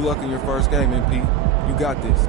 Good luck in your first game, MP. You got this.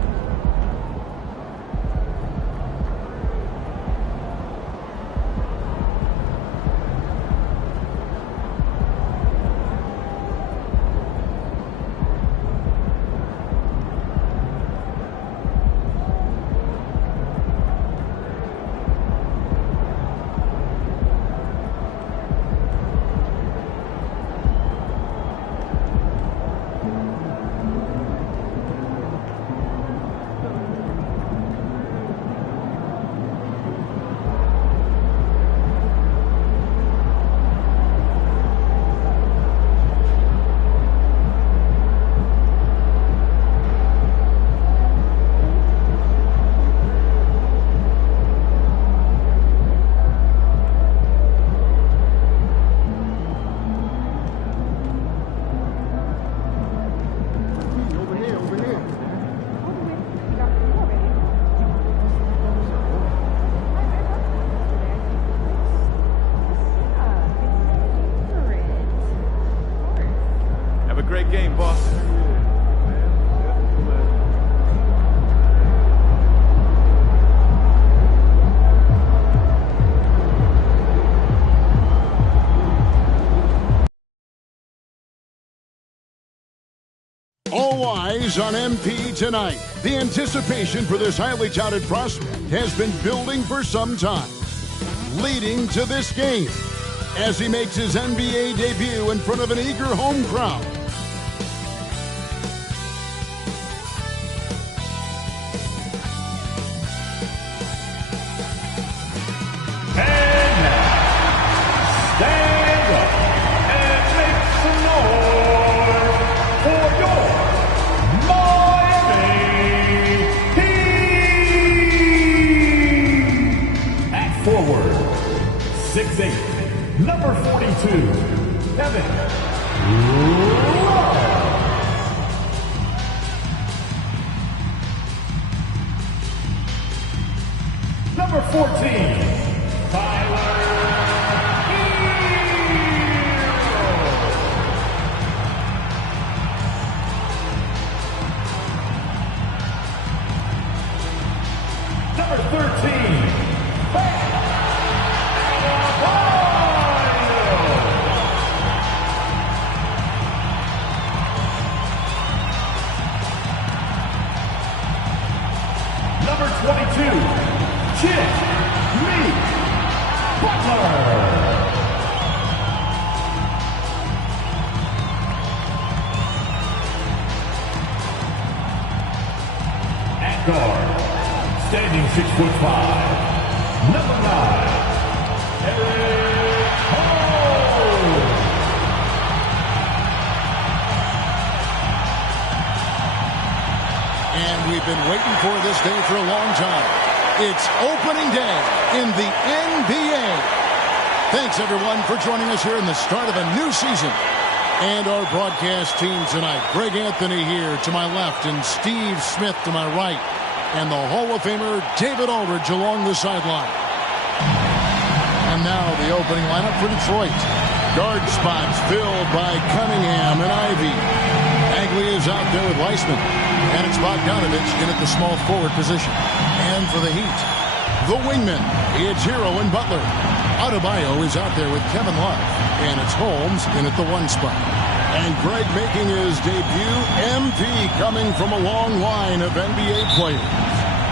Great game, boss. All eyes on MP tonight. The anticipation for this highly touted prospect has been building for some time, leading to this game as he makes his NBA debut in front of an eager home crowd. Forward, 6'8", number 42, Kevin Love. Number 14, Tyler Hero. Number 13, Number 22, Jimmy Butler. At guard, standing 6'5", number 9, Eric Cole. And we've been waiting for this day for a long time. It's opening day in the NBA. Thanks, everyone, for joining us here in the start of a new season. And our broadcast team tonight, Greg Anthony here to my left and Steve Smith to my right. And the Hall of Famer David Aldridge along the sideline. And now the opening lineup for Detroit. Guard spots filled by Cunningham and Ivy. Bagley is out there with Weissman. And it's Bogdanovich in at the small forward position. And for the Heat, the wingmen, it's Hero and Butler. Adebayo is out there with Kevin Love. And it's Holmes in at the 1 spot. And Greg making his debut, MP coming from a long line of NBA players.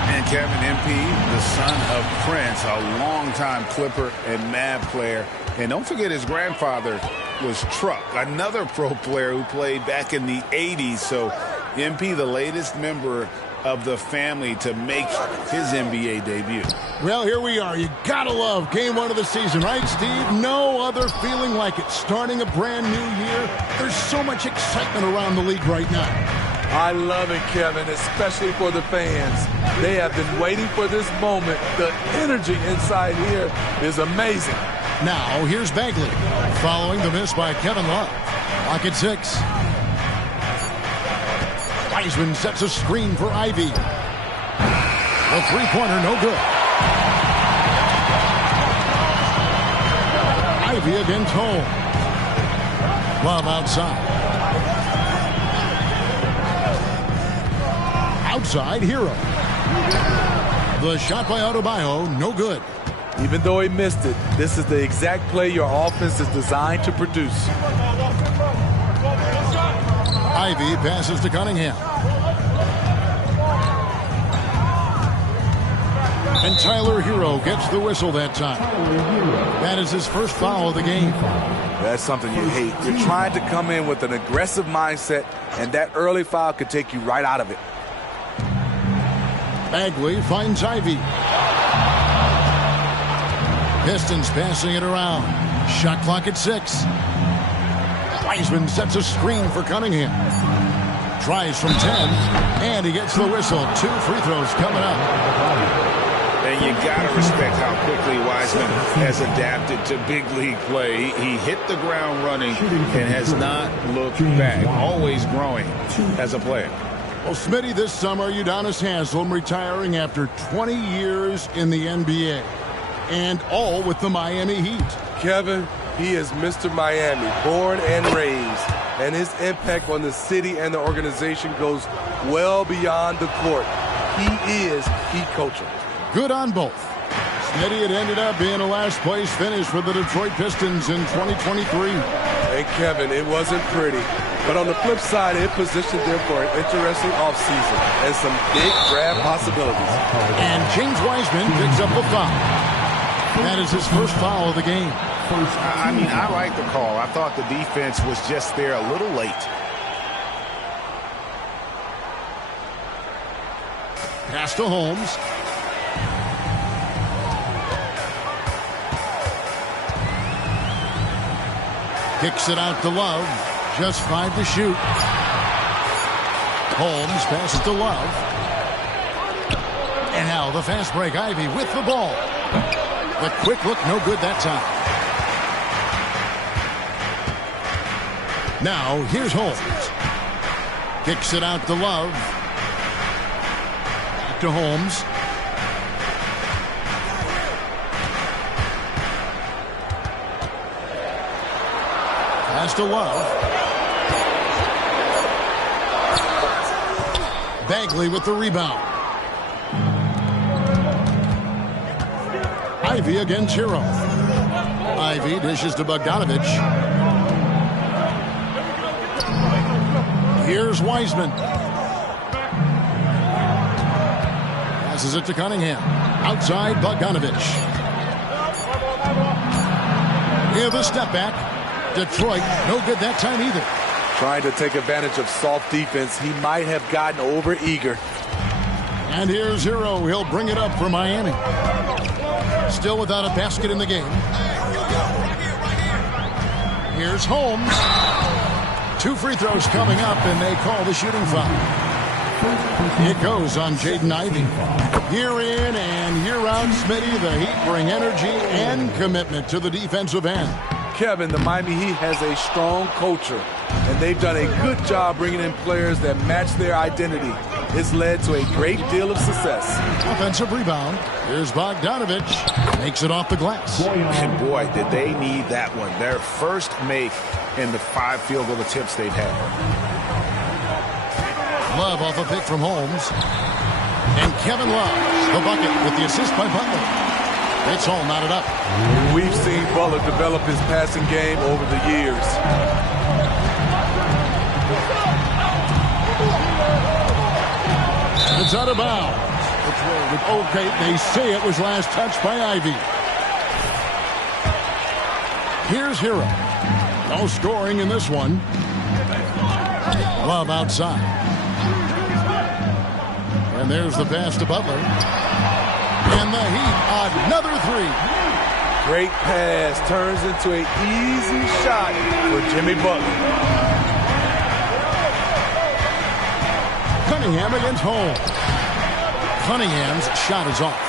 And Kevin, MP, the son of Prince, a longtime Clipper and Mavs player. And don't forget his grandfather was Truck, another pro player who played back in the 80s. So MP, the latest member of the family to make his NBA debut. Well, here we are. You gotta love game 1 of the season, right, Steve? No other feeling like it. Starting a brand new year, there's so much excitement around the league right now. I love it, Kevin, especially for the fans. They have been waiting for this moment. The energy inside here is amazing. Now, here's Bagley, following the miss by Kevin Love. Lock at 6. Wiseman sets a screen for Ivy. The three-pointer, no good. Ivy against Holmes. Love outside. Outside, Hero. The shot by Adebayo, no good. Even though he missed it, this is the exact play your offense is designed to produce. Ivy passes to Cunningham. And Tyler Hero gets the whistle that time. That is his first foul of the game. That's something you hate. You're trying to come in with an aggressive mindset, and that early foul could take you right out of it. Bagley finds Ivy. Pistons passing it around. Shot clock at 6. Wiseman sets a screen for Cunningham. Tries from 10, and he gets the whistle. 2 free throws coming up. And you got to respect how quickly Wiseman has adapted to big league play. He hit the ground running and has not looked back. Always growing as a player. Well, Smitty, this summer, Udonis Haslem retiring after 20 years in the NBA. And all with the Miami Heat. Kevin, he is Mr. Miami, born and raised. And his impact on the city and the organization goes well beyond the court. He is Heat culture. Good on both. Smitty, it ended up being a last-place finish for the Detroit Pistons in 2023. And Kevin, it wasn't pretty. But on the flip side, it positioned them for an interesting offseason and some big draft possibilities. And James Wiseman picks up the foul. That is his first foul of the game. I mean, I like the call. I thought the defense was just there a little late. Pass to Holmes. Kicks it out to Love. Just 5 to shoot. Holmes passes to Love. And now the fast break. Ivy with the ball. The quick look, no good that time. Now, here's Holmes. Kicks it out to Love. Back to Holmes. Pass to Love. Bagley with the rebound. Ivy against Hero. Ivy dishes to Bogdanovich. Here's Wiseman. Passes it to Cunningham. Outside Bogdanovich. Here the step back. Detroit, no good that time either. Trying to take advantage of soft defense. He might have gotten over-eager. And here's Hero. He'll bring it up for Miami. Still without a basket in the game. Here's Holmes. 2 free throws coming up, and they call the shooting foul. It goes on Jaden Ivey. Year in and year out, Smitty, the Heat bring energy and commitment to the defensive end. Kevin, the Miami Heat has a strong culture, and they've done a good job bringing in players that match their identity. It's led to a great deal of success. Offensive rebound. Here's Bogdanovich. Makes it off the glass. And boy, did they need that one. Their first make in the 5 field goal attempts they've had. Love off a pick from Holmes. And Kevin Love, the bucket with the assist by Butler. It's all knotted up. We've seen Butler develop his passing game over the years. It's out of bounds. Okay, they say it was last touched by Ivy. Here's Hero. No scoring in this one. Love outside. And there's the pass to Butler. And the Heat, another 3. Great pass turns into an easy shot for Jimmy Butler. Cunningham against Holmes. Cunningham's shot is off.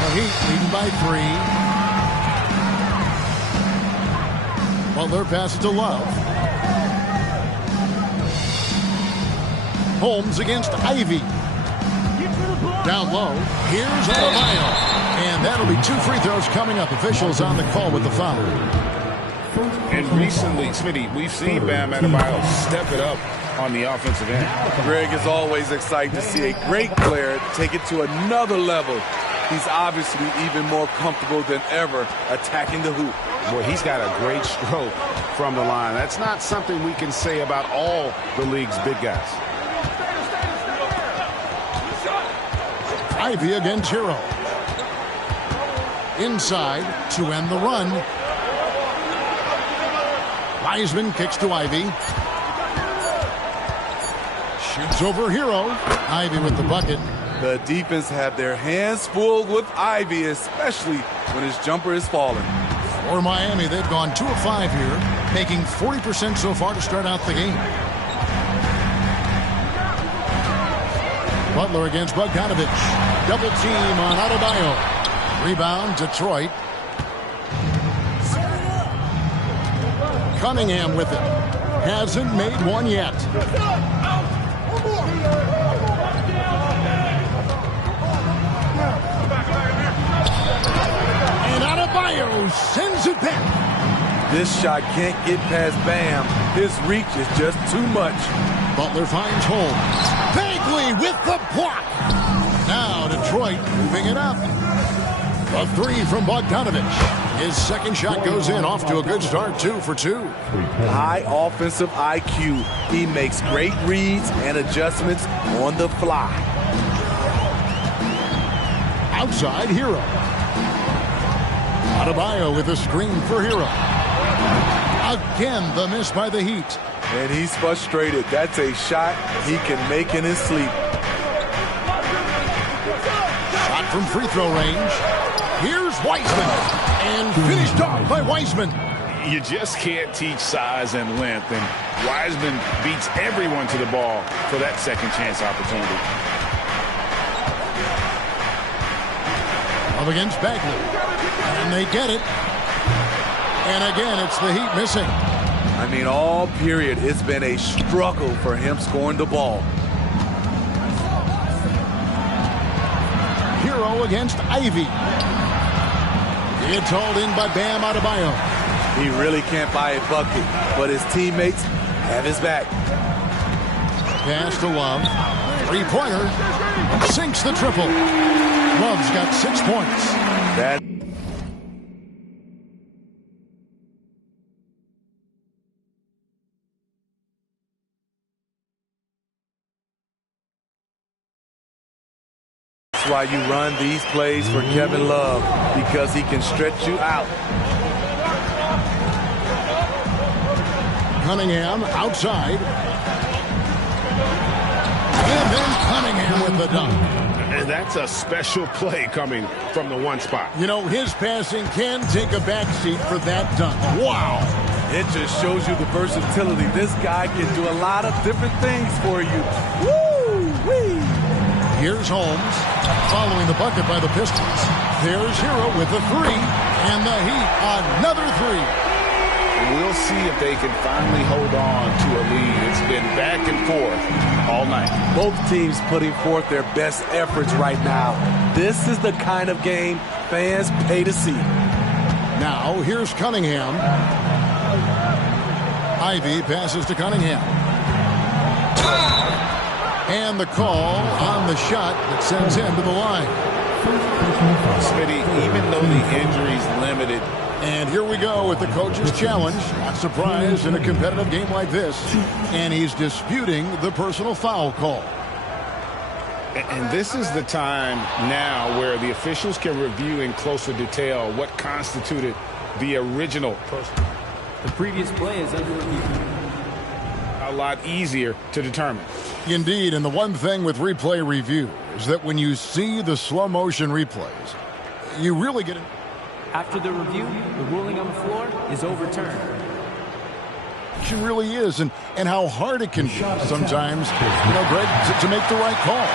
The Heat leading by 3. Butler passes to Love. Holmes against Ivy. Down low. Here's Adebayo. And that'll be 2 free throws coming up. Officials on the call with the foul. And recently, Smitty, we've seen Bam Adebayo step it up on the offensive end. Greg is always excited to see a great player take it to another level. He's obviously even more comfortable than ever attacking the hoop. Boy, he's got a great stroke from the line. That's not something we can say about all the league's big guys. Ivy against Hero. Inside to end the run. Wiseman kicks to Ivy. Shoots over Hero. Ivy with the bucket. The defense have their hands full with Ivy, especially when his jumper is falling. For Miami, they've gone 2 of 5 here, making 40% so far to start out the game. Butler against Bogdanovich. Double team on Adebayo. Rebound, Detroit. Cunningham with it. Hasn't made one yet. And Adebayo sends it back. This shot can't get past Bam. His reach is just too much. Butler finds Holmes. Bagley with the block. Now Detroit moving it up. A 3 from Bogdanovich. His second shot goes in, off to a good start, 2 for 2. High offensive IQ. He makes great reads and adjustments on the fly. Outside, Hero. Adebayo with a screen for Hero. Again, the miss by the Heat. And he's frustrated. That's a shot he can make in his sleep. Shot from free throw range. Here's Wiseman. And finished off by Wiseman. You just can't teach size and length, and Wiseman beats everyone to the ball for that second chance opportunity. Up against Bagley. And they get it. And again, it's the Heat missing. I mean, all period, it's been a struggle for him scoring the ball. Hero against Ivy. It's hauled in by Bam Adebayo. He really can't buy a bucket, but his teammates have his back. Pass to Love. Three-pointer. Sinks the triple. Love's got 6 points. That's why you run these plays for Kevin Love, because he can stretch you out. Cunningham outside. And then Cunningham with the dunk. And that's a special play coming from the one spot. You know, his passing can take a backseat for that dunk. Wow. It just shows you the versatility. This guy can do a lot of different things for you. Woo-wee. Here's Holmes, following the bucket by the Pistons. There's Hero with a 3, and the Heat another 3. We'll see if they can finally hold on to a lead. It's been back and forth all night. Both teams putting forth their best efforts right now. This is the kind of game fans pay to see. Now, here's Cunningham. Ivy passes to Cunningham. And the call on the shot that sends him to the line. Smitty, even though the injury's limited. And here we go with the coach's challenge. Not surprised in a competitive game like this. And he's disputing the personal foul call. And this is the time now where the officials can review in closer detail what constituted the original personal. The previous play is under review. A lot easier to determine. Indeed, and the one thing with replay review is that when you see the slow motion replays, you really get it. After the review, the ruling on the floor is overturned. It really is, and how hard it can be sometimes, you know, Greg, to make the right call.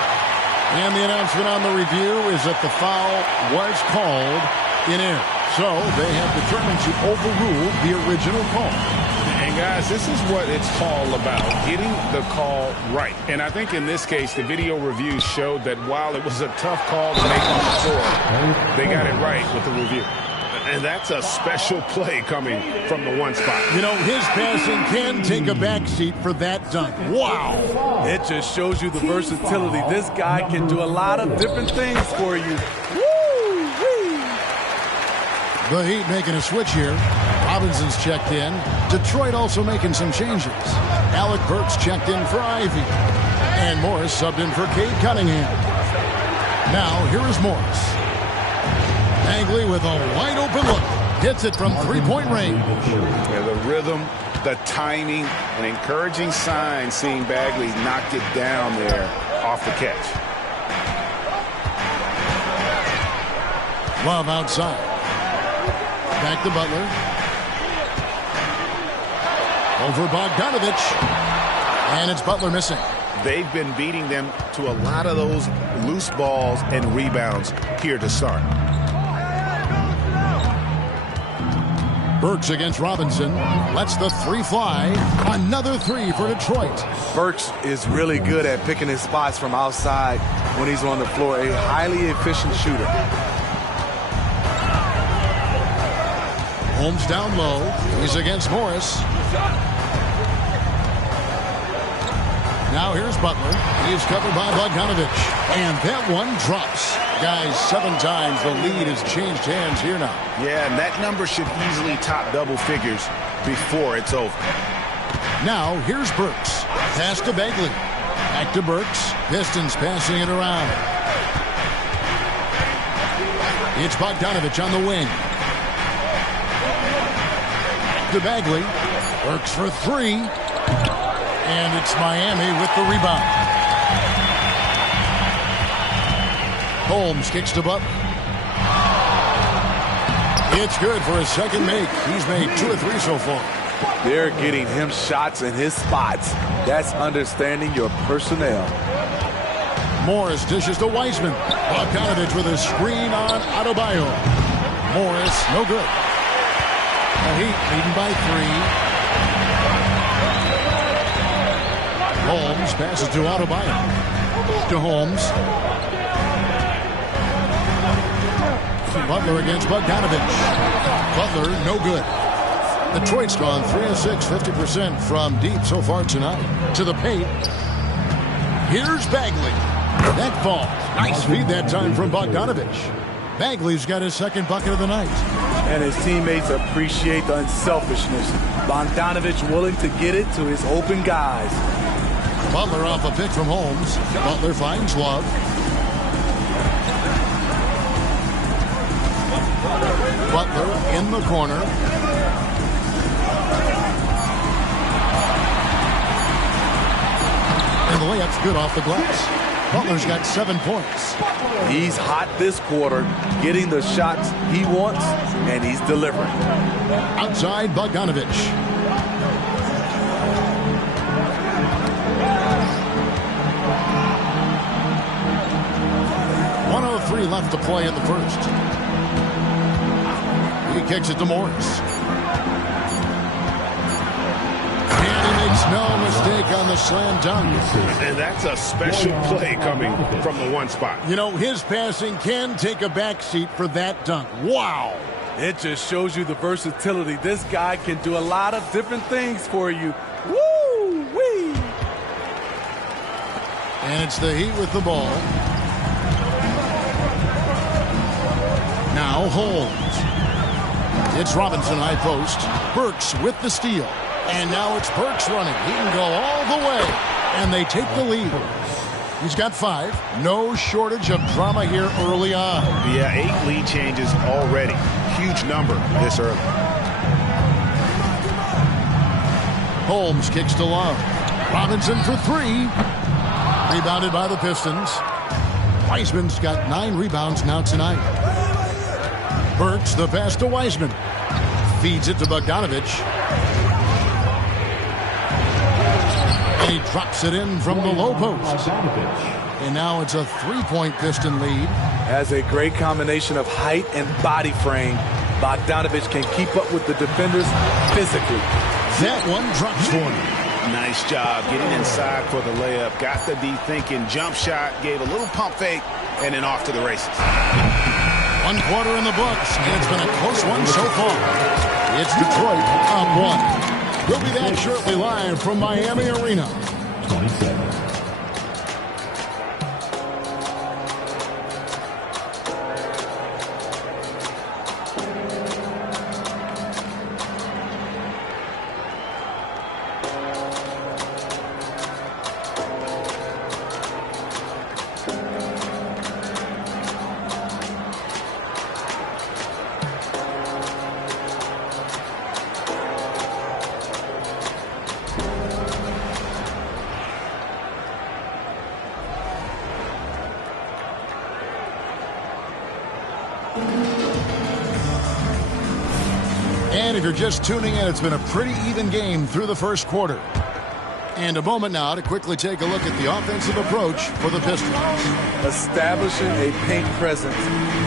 And the announcement on the review is that the foul was called in error. So they have determined to overrule the original call. And guys, this is what it's all about, getting the call right. And I think in this case, the video review showed that while it was a tough call to make on the floor, they got it right with the review. And that's a special play coming from the one spot. You know, his passing can take a backseat for that dunk. Wow. It just shows you the versatility. This guy can do a lot of different things for you. Woo-wee. The Heat making a switch here. Robinson's checked in. Detroit also making some changes. Alec Burks checked in for Ivy. And Morris subbed in for Cade Cunningham. Now, here is Morris. Bagley with a wide-open look. Hits it from three-point range. Yeah, the rhythm, the timing, an encouraging sign seeing Bagley knock it down there off the catch. Love outside. Back to Butler. Over Bogdanovich. And it's Butler missing. They've been beating them to a lot of those loose balls and rebounds here to start. Burks against Robinson. Lets the three fly. Another three for Detroit. Burks is really good at picking his spots from outside when he's on the floor. A highly efficient shooter. Holmes down low. He's against Morris. Now here's Butler. He's covered by Bogdanovich. And that one drops. Guys, 7 times the lead has changed hands here now. Yeah, and that number should easily top double figures before it's over. Now here's Burks. Pass to Bagley. Back to Burks. Pistons passing it around. It's Bogdanovich on the wing. Back to Bagley. Burks for three. And it's Miami with the rebound. Holmes kicks to Butler. It's good for his second make. He's made 2 or 3 so far. They're getting him shots in his spots. That's understanding your personnel. Morris dishes to Wiseman. Bogdanovich with a screen on Adebayo. Morris, no good. The Heat leading by 3. Holmes passes to Adebayo. To Holmes. Butler against Bogdanovich. Butler, no good. Detroit's gone 3 of 6, 50% from deep so far tonight. To the paint. Here's Bagley. That ball. Nice feed that time from Bogdanovich. Bagley's got his second bucket of the night. And his teammates appreciate the unselfishness. Bogdanovich willing to get it to his open guys. Butler off a pick from Holmes. Butler finds Love. Butler in the corner. And the layup's good off the glass. Butler's got 7 points. He's hot this quarter, getting the shots he wants, and he's delivering. Outside Bogdanovich. Left to play in the first. He kicks it to Morris. And he makes no mistake on the slam dunk. And that's a special play coming from the one spot. You know, his passing can take a backseat for that dunk. Wow. It just shows you the versatility. This guy can do a lot of different things for you. Woo-wee. And it's the Heat with the ball. Now Holmes. It's Robinson high post. Burks with the steal. And now it's Burks running. He can go all the way. And they take the lead. He's got 5. No shortage of drama here early on. Yeah, 8 lead changes already. Huge number this early. Holmes kicks to Love. Robinson for 3. Rebounded by the Pistons. Wiseman's got 9 rebounds now tonight. Burks the pass to Wiseman. Feeds it to Bogdanovich. And he drops it in from the low post. And now it's a 3-point Piston lead. Has a great combination of height and body frame. Bogdanovich can keep up with the defenders physically. That one drops for him. Nice job getting inside for the layup. Got the D thinking. Jump shot. Gave a little pump fake. And then off to the races. One quarter in the books, and it's been a close one so far. It's Detroit up 1. We'll be back shortly live from Miami Arena. 27. And if you're just tuning in, it's been a pretty even game through the first quarter. And a moment now to quickly take a look at the offensive approach for the Pistons. Establishing a paint presence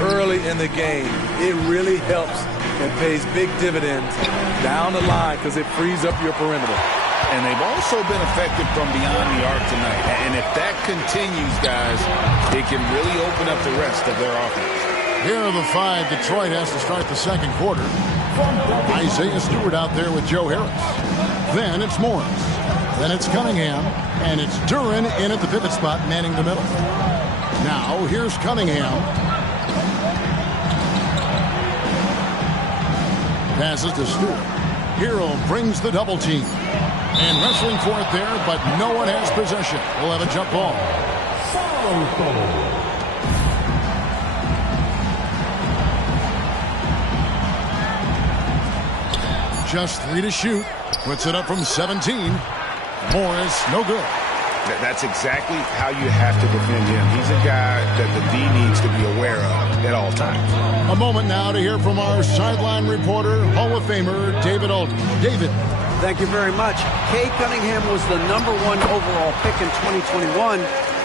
early in the game, it really helps and pays big dividends down the line because it frees up your perimeter. And they've also been effective from beyond the arc tonight. And if that continues, guys, it can really open up the rest of their offense. Here are the 5 Detroit has to start the second quarter. Isaiah Stewart out there with Joe Harris. Then it's Morris. Then it's Cunningham. And it's Duren in at the pivot spot, manning the middle. Now here's Cunningham. Passes to Stewart. Hero brings the double team. And wrestling for it there, but no one has possession. We'll have a jump ball. Just 3 to shoot. Puts it up from 17. Morris, no good. That's exactly how you have to defend him. He's a guy that the D needs to be aware of at all times. A moment now to hear from our sideline reporter, Hall of Famer David Aldridge. David. Thank you very much. Kay Cunningham was the #1 overall pick in 2021,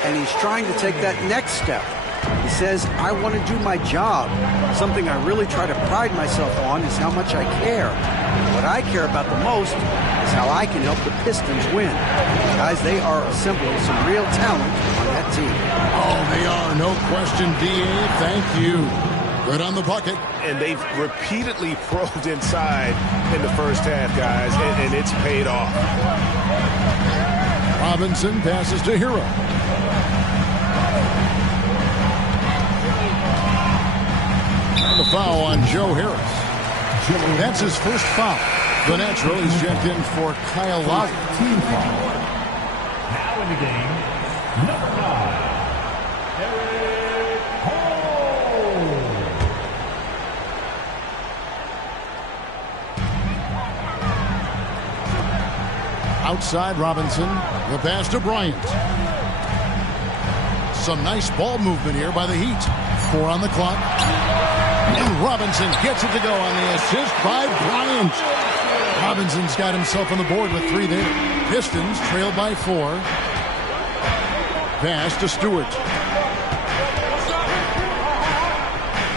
and he's trying to take that next step. He says, I want to do my job. Something I really try to pride myself on is how much I care. What I care about the most is how I can help the Pistons win. Guys, they are assembling some real talent on that team. Oh, they are. No question, D.A. Thank you. Good on the bucket. And they've repeatedly probed inside in the first half, guys, and it's paid off. Robinson passes to Hero. And the foul on Joe Harris. That's his first foul. The natural is checked in for Kyle Lowry. Team foul. Now in the game, number 9. Outside Robinson. The pass to Bryant. Some nice ball movement here by the Heat. 4 on the clock. And Robinson gets it to go on the assist by Bryant. Robinson's got himself on the board with 3 there. Pistons trail by 4. Pass to Stewart.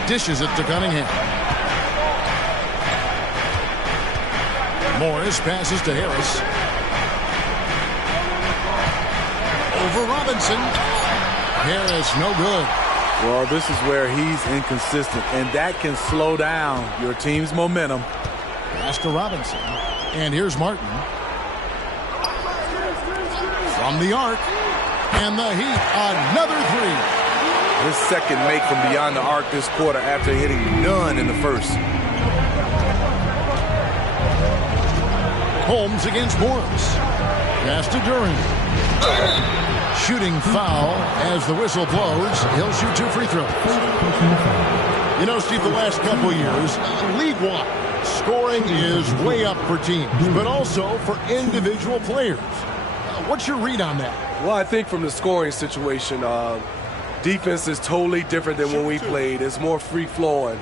Dishes it to Cunningham. Morris passes to Harris. Over Robinson. Harris, no good. Well, this is where he's inconsistent, and that can slow down your team's momentum. Pass to Robinson. And here's Martin. From the arc. And the Heat, another 3. His second make from beyond the arc this quarter after hitting none in the first. Holmes against Morris. Pass to Duren. Shooting foul as the whistle blows. He'll shoot 2 free throws. You know, Steve, the last couple years, league-wide, scoring is way up for teams, but also for individual players. What's your read on that? Well, I think from the scoring situation, defense is totally different than when we played. It's more free-flowing.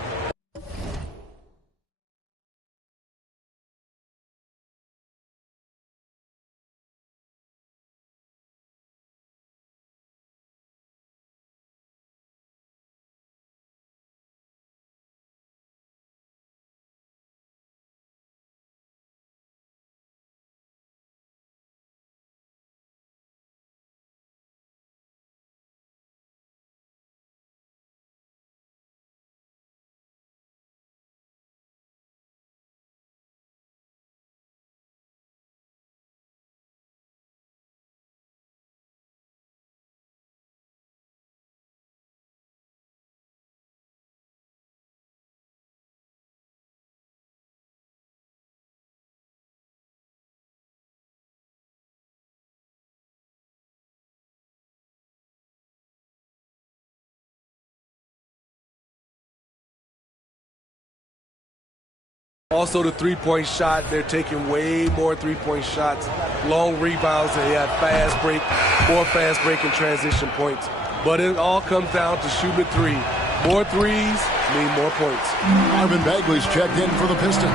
Also, the three-point shot, they're taking way more three-point shots, long rebounds, and they have fast break, more fast break and transition points. But it all comes down to shooting a three. More threes mean more points. Marvin Bagley's checked in for the Pistons.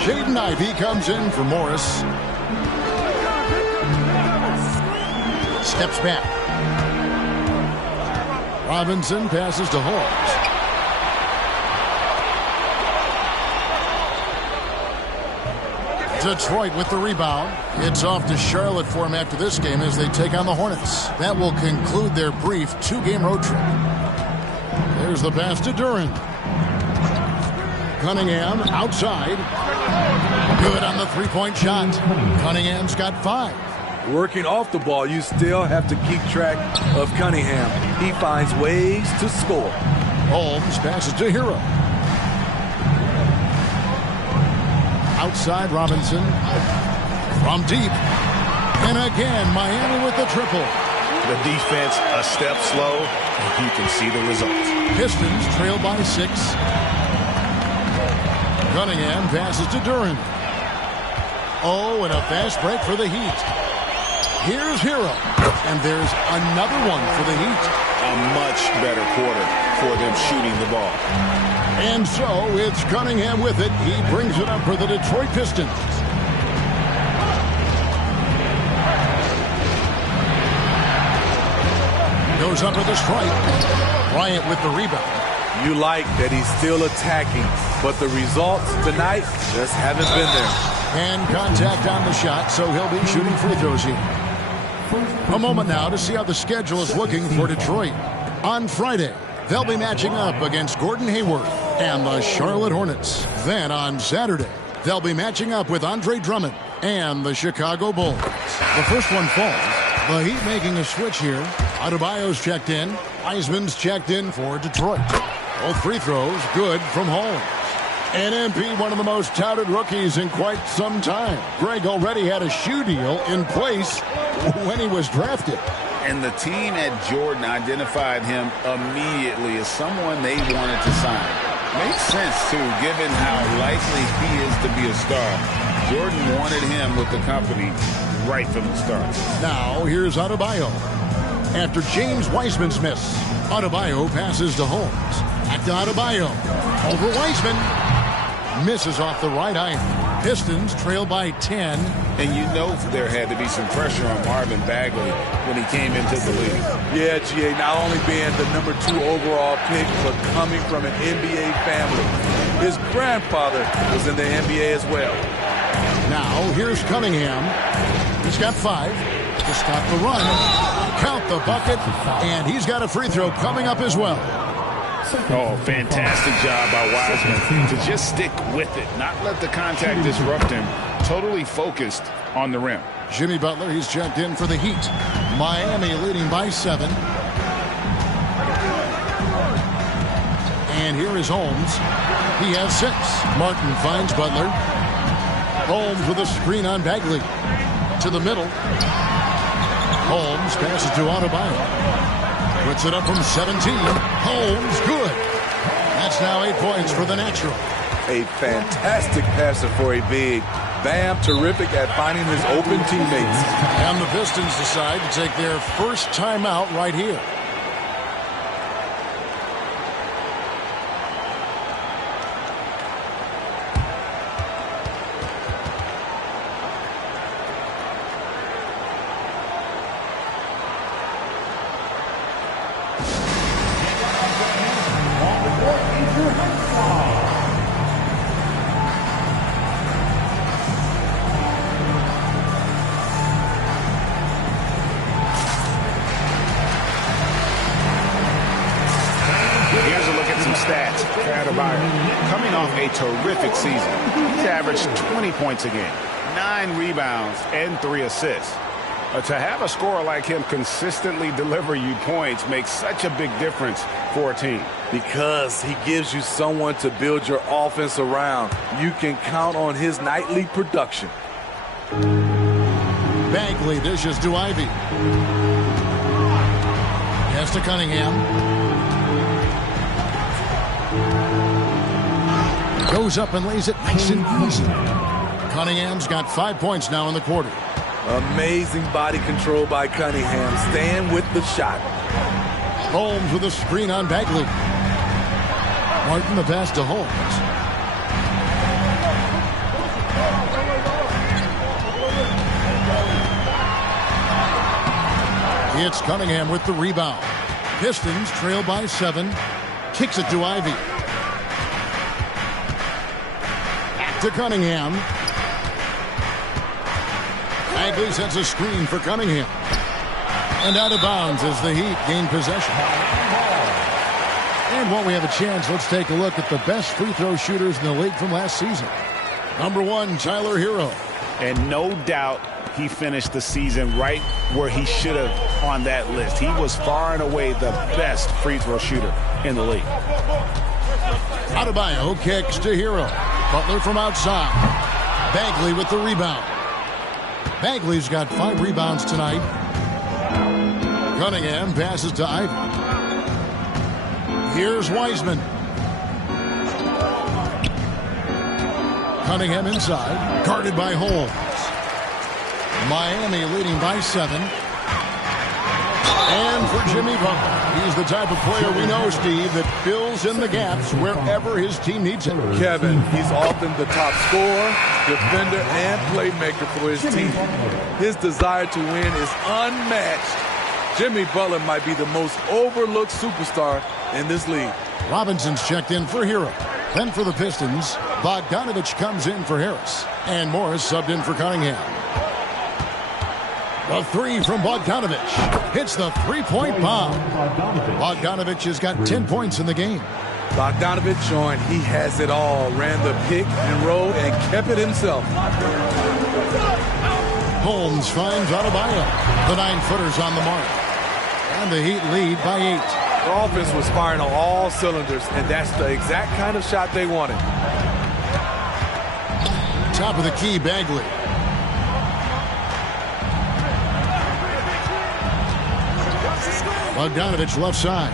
Jaden Ivey comes in for Morris. Steps back. Robinson passes to Holmes. Detroit with the rebound. It's off to Charlotte for him after this game as they take on the Hornets. That will conclude their brief 2-game road trip. There's the pass to Duran. Cunningham outside. Good on the three-point shot. Cunningham's got 5. Working off the ball, you still have to keep track of Cunningham. He finds ways to score. Holmes passes to Hero. Outside Robinson. From deep. And again, Miami with the triple. The defense a step slow, and you can see the results. Pistons trail by 6. Cunningham passes to Duran. Oh, and a fast break for the Heat. Here's Hero. And there's another one for the Heat. A much better quarter for them shooting the ball. And so it's Cunningham with it. He brings it up for the Detroit Pistons. Goes up with a strike. Bryant with the rebound. You like that he's still attacking, but the results tonight just haven't been there. And contact on the shot, so he'll be shooting free throws here. A moment now to see how the schedule is looking for Detroit. On Friday, they'll be matching up against Gordon Hayward and the Charlotte Hornets. Then on Saturday, they'll be matching up with Andre Drummond and the Chicago Bulls. The first one falls. The Heat making a switch here. Adebayo's checked in. Wiseman's checked in for Detroit. Both free throws good from Holmes. And MP, one of the most touted rookies in quite some time. Greg already had a shoe deal in place when he was drafted. And the team at Jordan identified him immediately as someone they wanted to sign. Makes sense, too, given how likely he is to be a star. Jordan wanted him with the company right from the start. Now, here's Adebayo. After James Wiseman's miss, Adebayo passes to Holmes. Back to Adebayo. Over Wiseman. Misses off the right iron. Pistons trail by 10. And you know there had to be some pressure on Marvin Bagley when he came into the league. Yeah, GA, not only being the number 2 overall pick, but coming from an NBA family. His grandfather was in the NBA as well. Now, here's Cunningham. He's got 5 to stop the run. Count the bucket, and he's got a free throw coming up as well. Oh, fantastic job by Wiseman to just stick with it, not let the contact disrupt him. Totally focused on the rim. Jimmy Butler, he's checked in for the Heat. Miami leading by 7. And here is Holmes. He has 6. Martin finds Butler. Holmes with a screen on Bagley. To the middle. Holmes passes to Adebayo. Puts it up from 17. Holmes, good. That's now 8 points for the natural. A fantastic passer for a big. Bam, terrific at finding his open teammates. And the Pistons decide to take their first timeout right here. Terrific season. He's averaged 20 points a game, 9 rebounds, and 3 assists. To have a scorer like him consistently deliver you points makes such a big difference for a team. Because he gives you someone to build your offense around. You can count on his nightly production. Bagley dishes to Ivy. Pass to Cunningham. Goes up and lays it nice and easy. Cunningham's got 5 points now in the quarter. Amazing body control by Cunningham. Staying with the shot. Holmes with a screen on Bagley. Martin the pass to Holmes. It's Cunningham with the rebound. Pistons trail by 7. Kicks it to Ivy. Back to Cunningham. Bagley sets a screen for Cunningham. And out of bounds as the Heat gain possession. And while we have a chance, let's take a look at the best free throw shooters in the league from last season. Number 1, Tyler Hero. And no doubt he finished the season right where he should have on that list. He was far and away the best free throw shooter in the league. Adebayo kicks to Hero. Butler from outside. Bagley with the rebound. Bagley's got 5 rebounds tonight. Cunningham passes to Ivy. Here's Wiseman. Cunningham inside. Guarded by Holmes. Miami leading by 7. And for Jimmy Butler, he's the type of player we know, Steve, that fills in the gaps wherever his team needs it. Kevin, he's often the top scorer, defender, and playmaker for his team. His desire to win is unmatched. Jimmy Butler might be the most overlooked superstar in this league. Robinson's checked in for Hero. Then for the Pistons, Bogdanovich comes in for Harris. And Morris subbed in for Cunningham. The 3 from Bogdanovich hits the three-point bomb. Bogdanovich has got 10 points in the game. Bogdanovich showing he has it all. Ran the pick and roll and kept it himself. Holmes finds Adebayo. The 9-footer's on the mark. And the Heat lead by 8. The offense was firing on all cylinders, and that's the exact kind of shot they wanted. Top of the key, Bagley. Bogdanovich left side.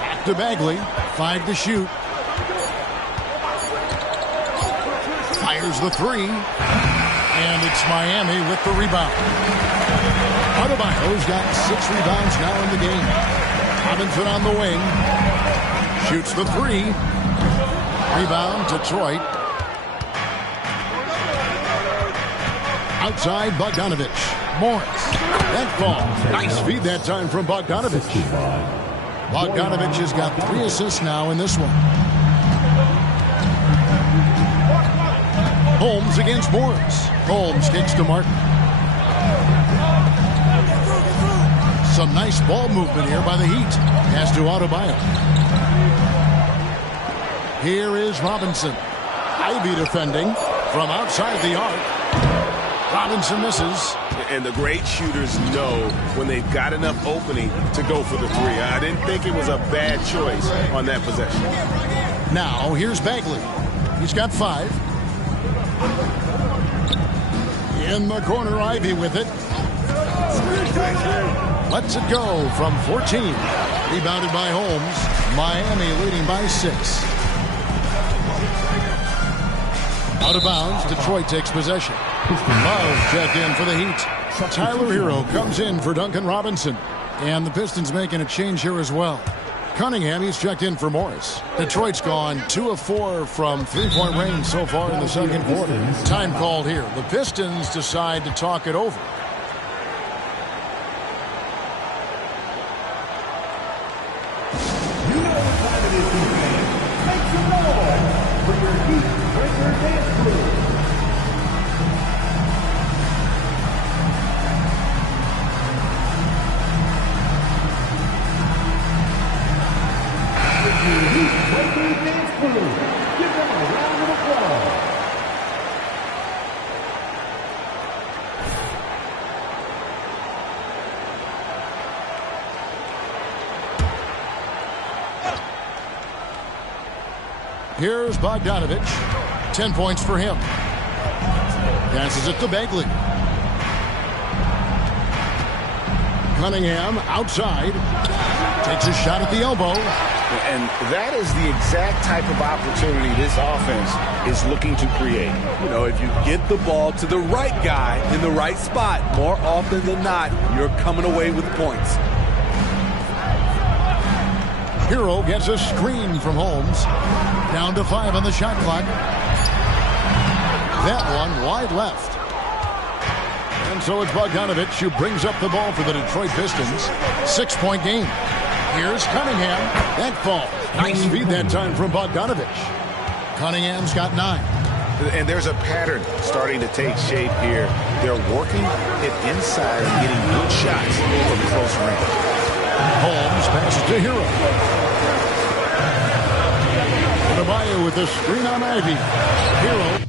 Back to Bagley. 5 to shoot. Fires the 3. And it's Miami with the rebound. Adebayo's got 6 rebounds now in the game. Robinson on the wing. Shoots the 3. Rebound, Detroit. Outside, Bogdanovich. Morris. That ball. Nice feed that time from Bogdanovich. Bogdanovich has got 3 assists now in this one. Holmes against Morris. Holmes kicks to Martin. Some nice ball movement here by the Heat. Pass to Adebayo. Here is Robinson. Ivy defending from outside the arc. Robinson misses. And the great shooters know when they've got enough opening to go for the 3. I didn't think it was a bad choice on that possession. Now, here's Bagley. He's got 5. In the corner, Ivy with it. Lets it go from 14. Rebounded by Holmes. Miami leading by 6. Out of bounds, Detroit takes possession. Love checked in for the Heat. Tyler Hero comes in for Duncan Robinson. And the Pistons making a change here as well. Cunningham, he's checked in for Morris. Detroit's gone 2 of 4 from 3-point range so far in the second quarter. Time called here. The Pistons decide to talk it over. You know what time it is, these fans. Make some noise for your Heat Breaker Dance Crew. Here's Bogdanovich. 10 points for him. Passes it to Bagley. Cunningham outside. Takes a shot at the elbow. And that is the exact type of opportunity this offense is looking to create. You know, if you get the ball to the right guy in the right spot, more often than not, you're coming away with points. Hero gets a screen from Holmes. Down to 5 on the shot clock. That one wide left. And so it's Bogdanovich who brings up the ball for the Detroit Pistons. 6-point game. Here's Cunningham. That falls. Nice feed that time from Bogdanovich. Cunningham's got 9. And there's a pattern starting to take shape here. They're working it inside and getting good shots from close range. Holmes passes to Hero. Adebayo with the screen on Ivy. Hero.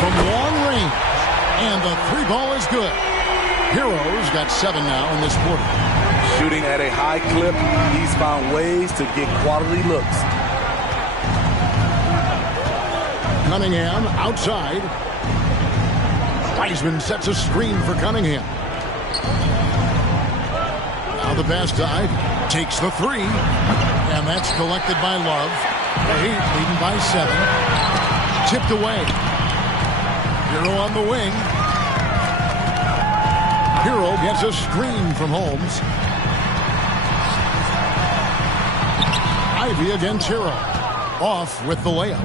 From long range, and the 3 ball is good. Hero's got 7 now in this quarter. Shooting at a high clip, he's found ways to get quality looks. Cunningham outside. Wiseman sets a screen for Cunningham. Now the pass to Ivy. Takes the 3, and that's collected by Love. The Heat leading by 7. Tipped away. Hero on the wing. Hero gets a screen from Holmes. Ivy against Hero. Off with the layup.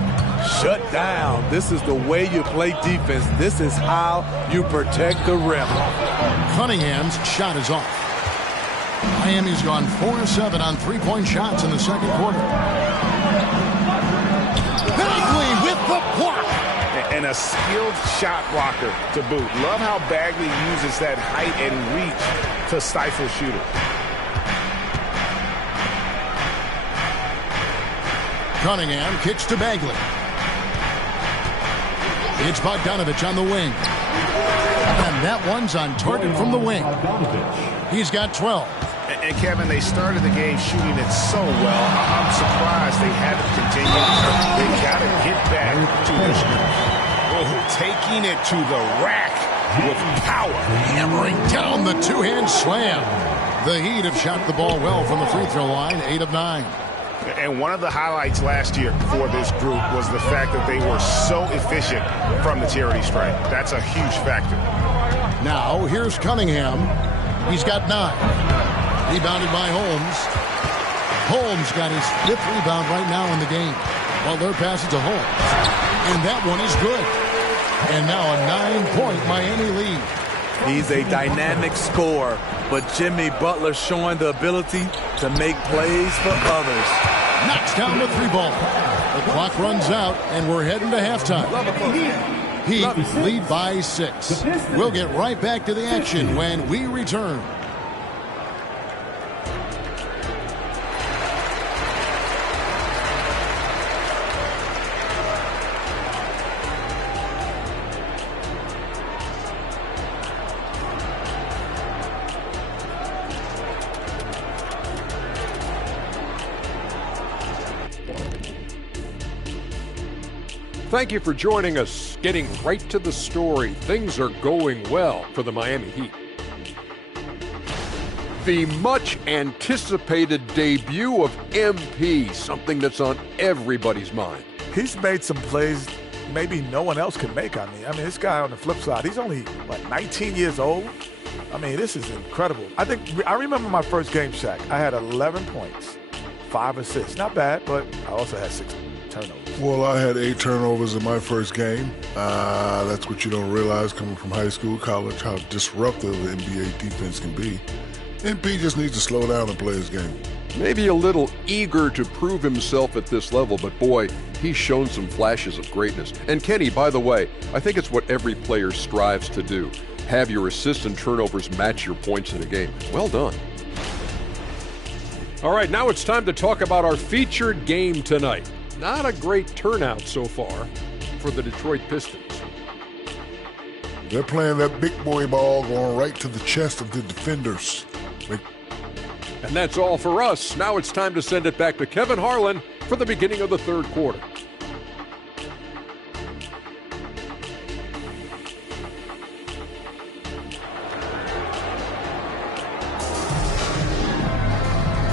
Shut down. This is the way you play defense. This is how you protect the rim. Cunningham's shot is off. Miami's gone 4 of 7 on 3-point shots in the second quarter. Bagley with the block. And a skilled shot blocker to boot. Love how Bagley uses that height and reach to stifle shooters. Cunningham kicks to Bagley. It's Bogdanovich on the wing. And that one's on target from the wing. He's got 12. And Kevin, they started the game shooting it so well. I'm surprised they haven't continued. They got to get back to this. Taking it to the rack with power. Hammering down the 2-hand slam. The Heat have shot the ball well from the free throw line, 8 of 9. And one of the highlights last year for this group was the fact that they were so efficient from the charity stripe. That's a huge factor. Now, here's Cunningham. He's got 9. Rebounded by Holmes. Holmes got his 5th rebound right now in the game. Butler passes to Holmes. And that one is good. And now a 9-point Miami lead. He's a dynamic scorer, but Jimmy Butler showing the ability to make plays for others. Knocks down the 3 ball. The clock runs out, and we're heading to halftime. Heat lead by 6. We'll get right back to the action when we return. Thank you for joining us. Getting right to the story, things are going well for the Miami Heat. The much-anticipated debut of MP, something that's on everybody's mind. He's made some plays maybe no one else can make. I mean, this guy on the flip side, he's only, 19 years old? I mean, this is incredible. I remember my first game, Shaq. I had 11 points, 5 assists. Not bad, but I also had 6 turnovers. Well, I had 8 turnovers in my first game. That's what you don't realize coming from high school, college, how disruptive the NBA defense can be. MP just needs to slow down and play his game. Maybe a little eager to prove himself at this level, but boy, he's shown some flashes of greatness. And Kenny, by the way, I think it's what every player strives to do. have your assists and turnovers match your points in a game. Well done. All right, now it's time to talk about our featured game tonight. Not a great turnout so far for the Detroit Pistons. They're playing that big boy ball going right to the chest of the defenders. And that's all for us. Now it's time to send it back to Kevin Harlan for the beginning of the third quarter.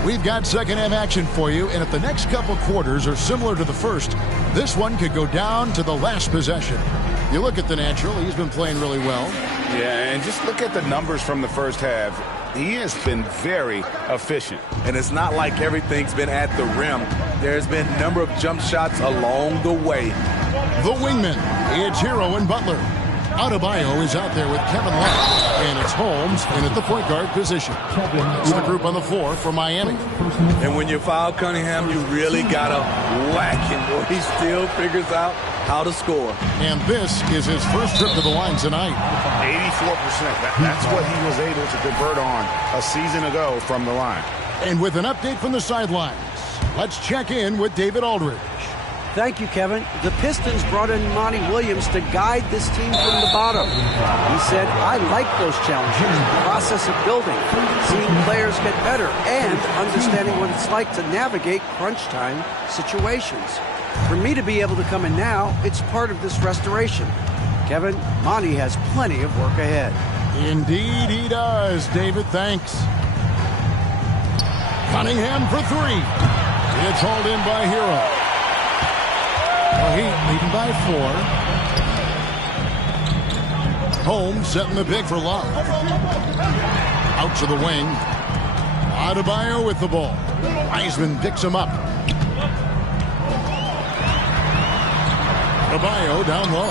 We've got second half action for you, and if the next couple quarters are similar to the first, this one could go down to the last possession. You look at the natural, he's been playing really well. Yeah, and just look at the numbers from the first half. He has been very efficient. And it's not like everything's been at the rim. There's been a number of jump shots along the way. The wingman, it's Hero and Butler. Adebayo is out there with Kevin Love, and it's Holmes in at the point guard position. It's the group on the floor for Miami. And when you foul Cunningham, you really got to whack him, or he still figures out how to score. And this is his first trip to the line tonight. 84%. That's what he was able to convert on a season ago from the line. And with an update from the sidelines, let's check in with David Aldridge. Thank you, Kevin. The Pistons brought in Monty Williams to guide this team from the bottom. He said, I like those challenges, the process of building, seeing players get better, and understanding what it's like to navigate crunch time situations. For me to be able to come in now, it's part of this restoration. Kevin, Monty has plenty of work ahead. Indeed he does, David. Thanks. Cunningham for three. It's hauled in by Hero. The Heat leading by 4. Holmes setting the pick for Love. Out to the wing. Adebayo with the ball. Wiseman picks him up. Adebayo down low.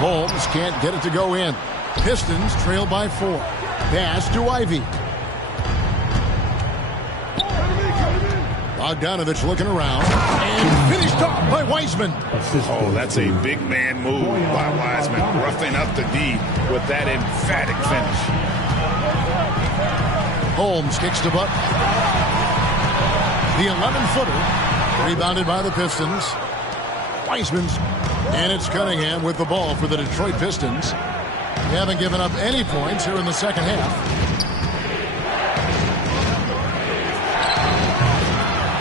Holmes can't get it to go in. Pistons trail by 4. Pass to Ivy. Bogdanovich looking around and finished off by Wiseman. Oh, that's a big man move by Wiseman, roughing up the D with that emphatic finish. Holmes kicks to Butler. The 11-footer rebounded by the Pistons. Wiseman's, and it's Cunningham with the ball for the Detroit Pistons. They haven't given up any points here in the second half.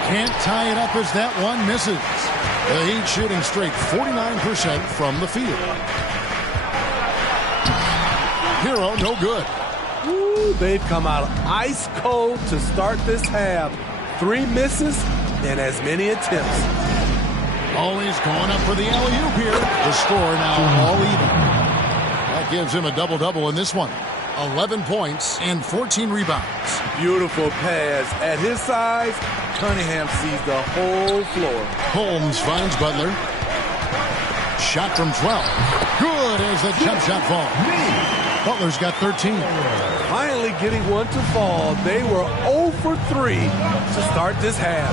Can't tie it up as that one misses. The Heat shooting straight 49% from the field. Hero, no good. Ooh, they've come out ice cold to start this half. 3 misses and as many attempts. Always going up for the alley-oop here. The score now all even. That gives him a double-double in this one. 11 points and 14 rebounds. Beautiful pass. At his size, Cunningham sees the whole floor. Holmes finds Butler. Shot from 12. Good as the jump shot falls. Butler's got 13. Finally getting one to fall. They were 0 for 3 to start this half.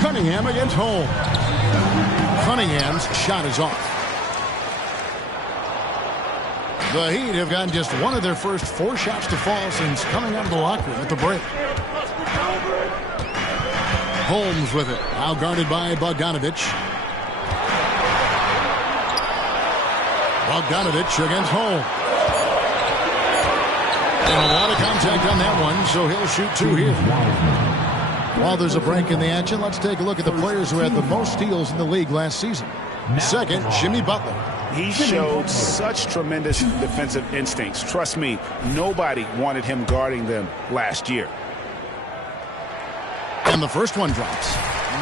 Cunningham against Holmes. Cunningham's shot is off. The Heat have gotten just one of their first 4 shots to fall since coming out of the locker room at the break. Holmes with it. Now guarded by Bogdanovich. Bogdanovich against Holmes. And a lot of contact on that one, so he'll shoot 2 here. While there's a break in the action, let's take a look at the players who had the most steals in the league last season. Second, Jimmy Butler. He showed such tremendous defensive instincts. Trust me, nobody wanted him guarding them last year. And the first one drops.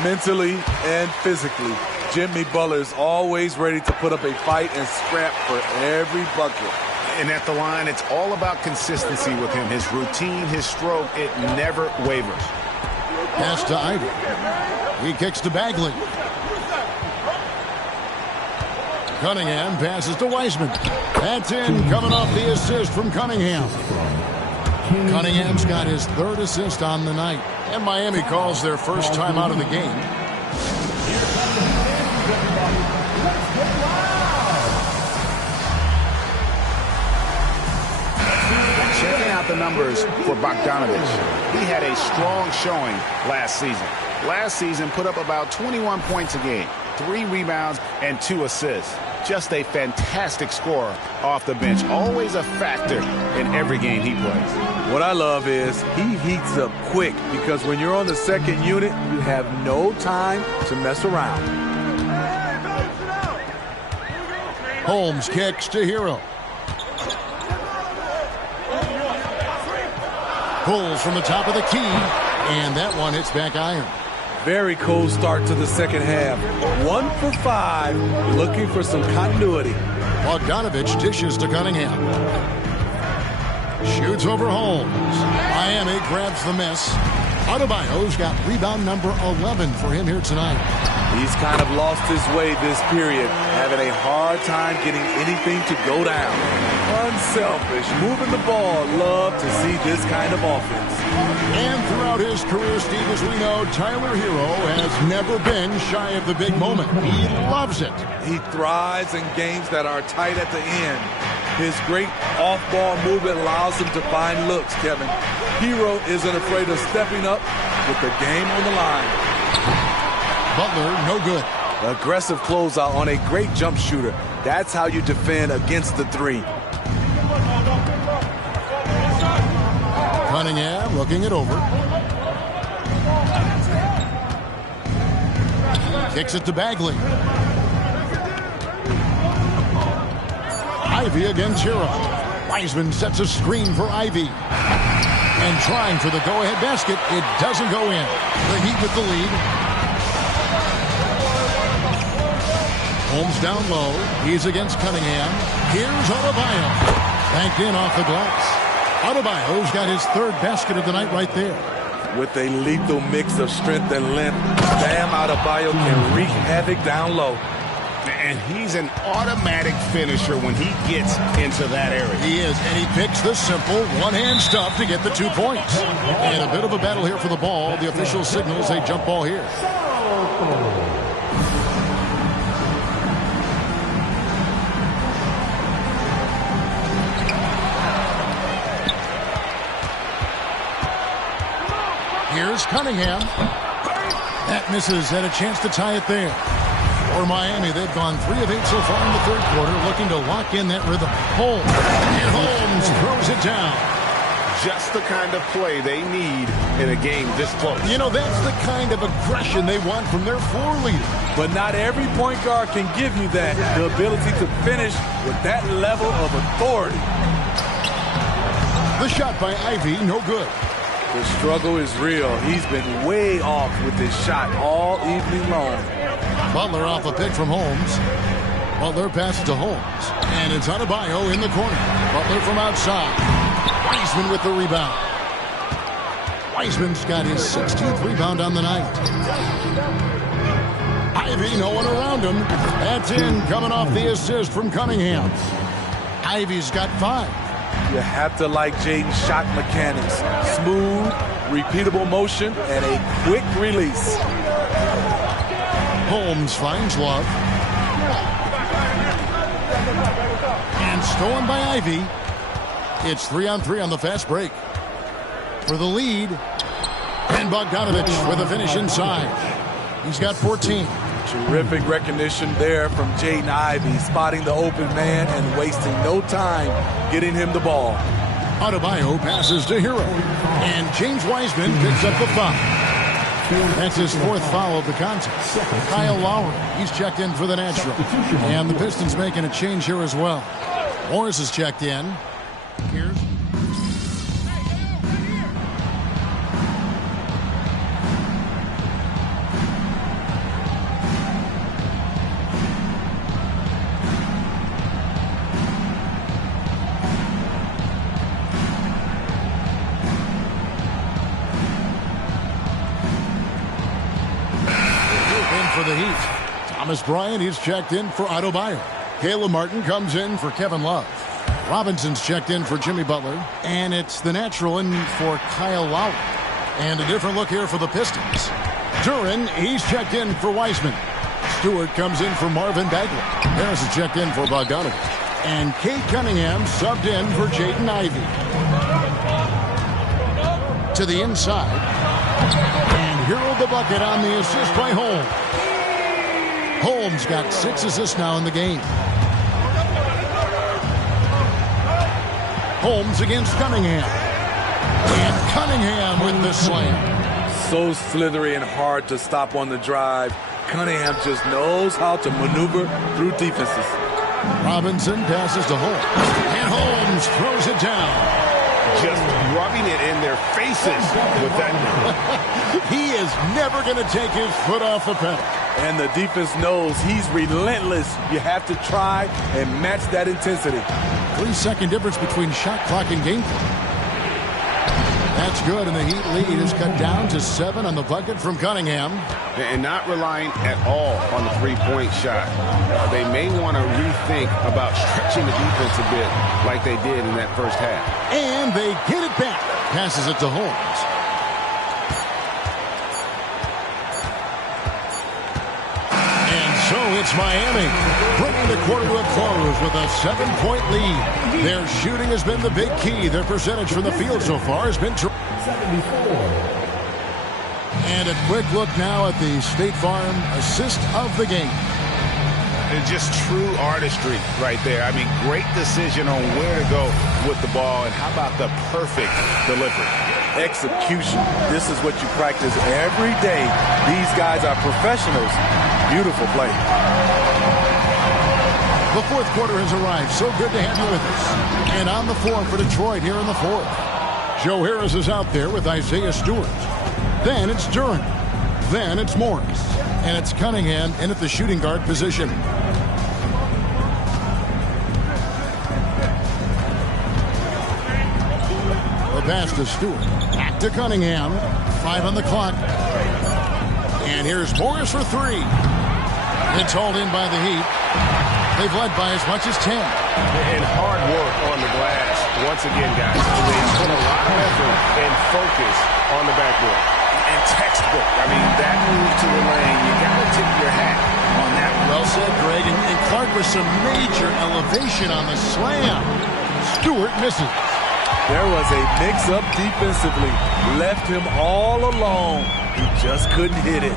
Mentally and physically, Jimmy Butler's always ready to put up a fight and scrap for every bucket. And at the line, it's all about consistency with him. His routine, his stroke, it never wavers. Pass to Ivy. He kicks to Bagley. Cunningham passes to Wiseman. That's in, coming off the assist from Cunningham. Cunningham's got his 3rd assist on the night. And Miami calls their first time out of the game. Checking out the numbers for Bogdanovich. He had a strong showing last season. Last season put up about 21 points a game, 3 rebounds, and 2 assists. Just a fantastic scorer off the bench. Always a factor in every game he plays. What I love is he heats up quick because when you're on the second unit, you have no time to mess around. Holmes kicks to Hero. Pulls from the top of the key, and that one hits back iron. Very cold start to the second half. 1 for 5, looking for some continuity. Bogdanovich dishes to Cunningham. Shoots over Holmes. Miami grabs the miss. Adebayo's got rebound number 11 for him here tonight. He's kind of lost his way this period, having a hard time getting anything to go down. Unselfish, moving the ball. Love to see this kind of offense. And throughout his career, Steve, as we know, Tyler Hero has never been shy of the big moment. He loves it. He thrives in games that are tight at the end. His great off-ball movement allows him to find looks, Kevin. Hero isn't afraid of stepping up with the game on the line. Butler, no good. Aggressive closeout on a great jump shooter. That's how you defend against the 3. Cunningham looking it over. Kicks it to Bagley. Ivy against Hero. Wiseman sets a screen for Ivy. And trying for the go-ahead basket. It doesn't go in. The Heat with the lead. Holmes down low. He's against Cunningham. Here's Adebayo. Banked in off the glass. Adebayo's got his 3rd basket of the night right there. With a lethal mix of strength and length, Bam Adebayo can wreak havoc down low. And he's an automatic finisher when he gets into that area. He is, and he picks the simple one-hand stuff to get the 2 points. And a bit of a battle here for the ball. The official signals a jump ball here. Here's Cunningham. That misses, had a chance to tie it there. For Miami, they've gone 3 of 8 so far in the 3rd quarter, looking to lock in that rhythm. Holmes. And Holmes throws it down. Just the kind of play they need in a game this close. You know, that's the kind of aggression they want from their floor leader. But not every point guard can give you that. The ability to finish with that level of authority. The shot by Ivy, no good. The struggle is real. He's been way off with his shot all evening long. Butler off a pick from Holmes. Butler passes to Holmes. And it's Adebayo in the corner. Butler from outside. Wiseman with the rebound. Wiseman's got his 16th rebound on the night. Ivy, no one around him. That's in, coming off the assist from Cunningham. Ivy's got 5. You have to like Jaden's shot mechanics. Smooth, repeatable motion, and a quick release. Holmes finds Love. And stolen by Ivy. It's 3-on-3 on the fast break. For the lead. And Bogdanovich with a finish inside. He's got 14. Terrific recognition there from Jaden Ivey, spotting the open man and wasting no time getting him the ball. Adebayo passes to Hero. And James Wiseman picks up the foul. That's his 4th foul of the contest. Kyle Lowry, he's checked in for the natural. And the Pistons making a change here as well. Morris is checked in. Here's for the Heat. Thomas Bryant, he's checked in for Adebayo. Caleb Martin comes in for Kevin Love. Robinson's checked in for Jimmy Butler. And it's the natural in for Kyle Lowry. And a different look here for the Pistons. Duran, he's checked in for Wiseman. Stewart comes in for Marvin Bagley. Harris is checked in for Bogdanovich. And Kate Cunningham subbed in for Jaden Ivey. To the inside. And heroed the bucket on the assist by Holmes. Holmes got 6 assists now in the game. Holmes against Cunningham. And Cunningham with the slam. So slithery and hard to stop on the drive. Cunningham just knows how to maneuver through defenses. Robinson passes to Holmes. And Holmes throws it down. Just rubbing it in their faces with that. He is never going to take his foot off the pedal. And the defense knows he's relentless. You have to try and match that intensity. 3-second difference between shot clock and game clock. That's good, and the Heat lead is cut down to 7 on the bucket from Cunningham. And not relying at all on the three-point shot. They may want to rethink about stretching the defense a bit like they did in that first half. And they get it back. Passes it to Holmes. And so it's Miami, bringing the quarter to a close with a 7-point lead. Their shooting has been the big key. Their percentage from the field so far has been 74. And a quick look now at the State Farm assist of the game. It's just true artistry right there. I mean, great decision on where to go with the ball, and how about the perfect delivery? Execution. This is what you practice every day. These guys are professionals. Beautiful play. The fourth quarter has arrived. So good to have you with us. And on the floor for Detroit here in the fourth. Joe Harris is out there with Isaiah Stewart. Then it's Duren. Then it's Morris. And it's Cunningham in at the shooting guard position. The pass to Stewart. Back to Cunningham. 5 on the clock. And here's Morris for 3. It's hauled in by the Heat. They've led by as much as 10. And hard work on the glass. Once again, guys, they put a lot of effort and focus on the backboard. And textbook. I mean, that move to the lane, you got to tip your hat on that one. Well said, Greg. And Clark with some major elevation on the slam. Stewart misses. There was a mix-up defensively. Left him all alone. He just couldn't hit it.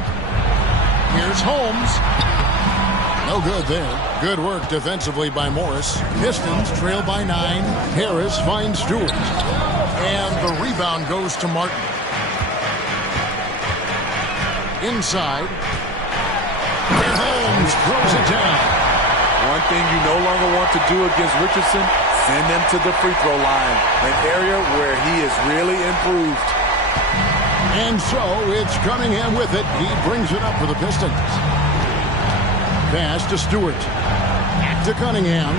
Here's Holmes. No good there. Good work defensively by Morris. Pistons trail by 9. Harris finds Stewart. And the rebound goes to Martin. Inside. And Holmes throws it down. One thing you no longer want to do against Richardson, send him to the free throw line, an area where he is really improved. And so it's Cunningham with it. He brings it up for the Pistons. Pass to Stewart. Back to Cunningham.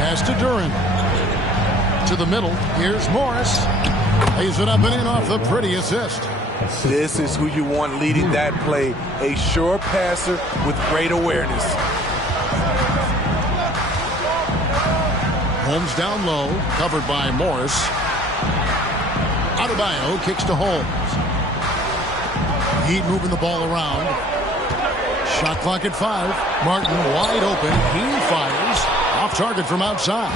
Pass to Duren. To the middle. Here's Morris. Lays it up and in off the pretty assist. This is who you want leading that play. A sure passer with great awareness. Holmes down low. Covered by Morris. Adebayo kicks to Holmes. Heat moving the ball around. Shot clock at 5. Martin wide open. He fires. Off target from outside.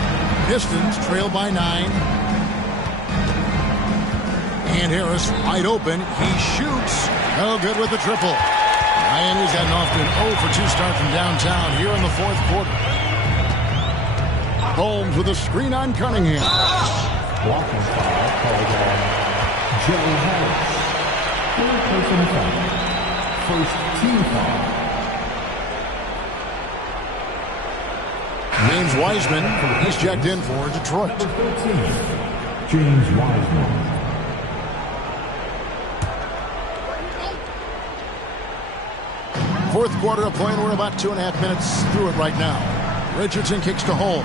Pistons trail by 9. And Harris wide open. He shoots. No good with the triple. Miami's gotten off to an 0 for 2 start from downtown here in the fourth quarter. Holmes with a screen on Cunningham. Walking foul called on Joe Harris. Third personal foul. First team foul. James Wiseman, he's checked in for Detroit. Number 13, James Wiseman. Fourth quarter of play, and we're about 2.5 minutes through it right now. Richardson kicks to Holmes.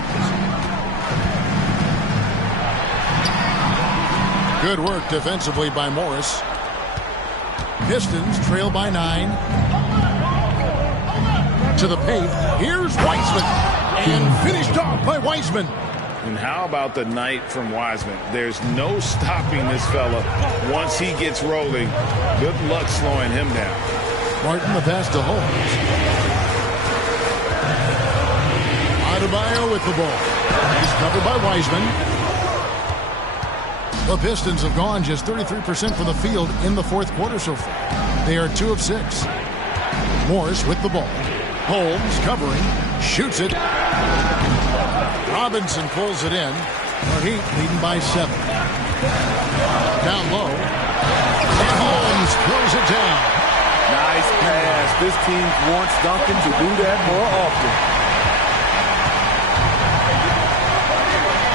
Good work defensively by Morris. Pistons trail by 9. To the paint. Here's Wiseman. And finished off by Wiseman. And how about the night from Wiseman? There's no stopping this fella once he gets rolling. Good luck slowing him down. Martin the pass to Holmes. Adebayo with the ball. He's covered by Wiseman. The Pistons have gone just 33% from the field in the fourth quarter so far. They are 2 of 6. Morris with the ball. Holmes covering. Shoots it. Robinson pulls it in. The Heat leading by 7. Down low. And Holmes throws it down. Nice pass. This team wants Duncan to do that more often.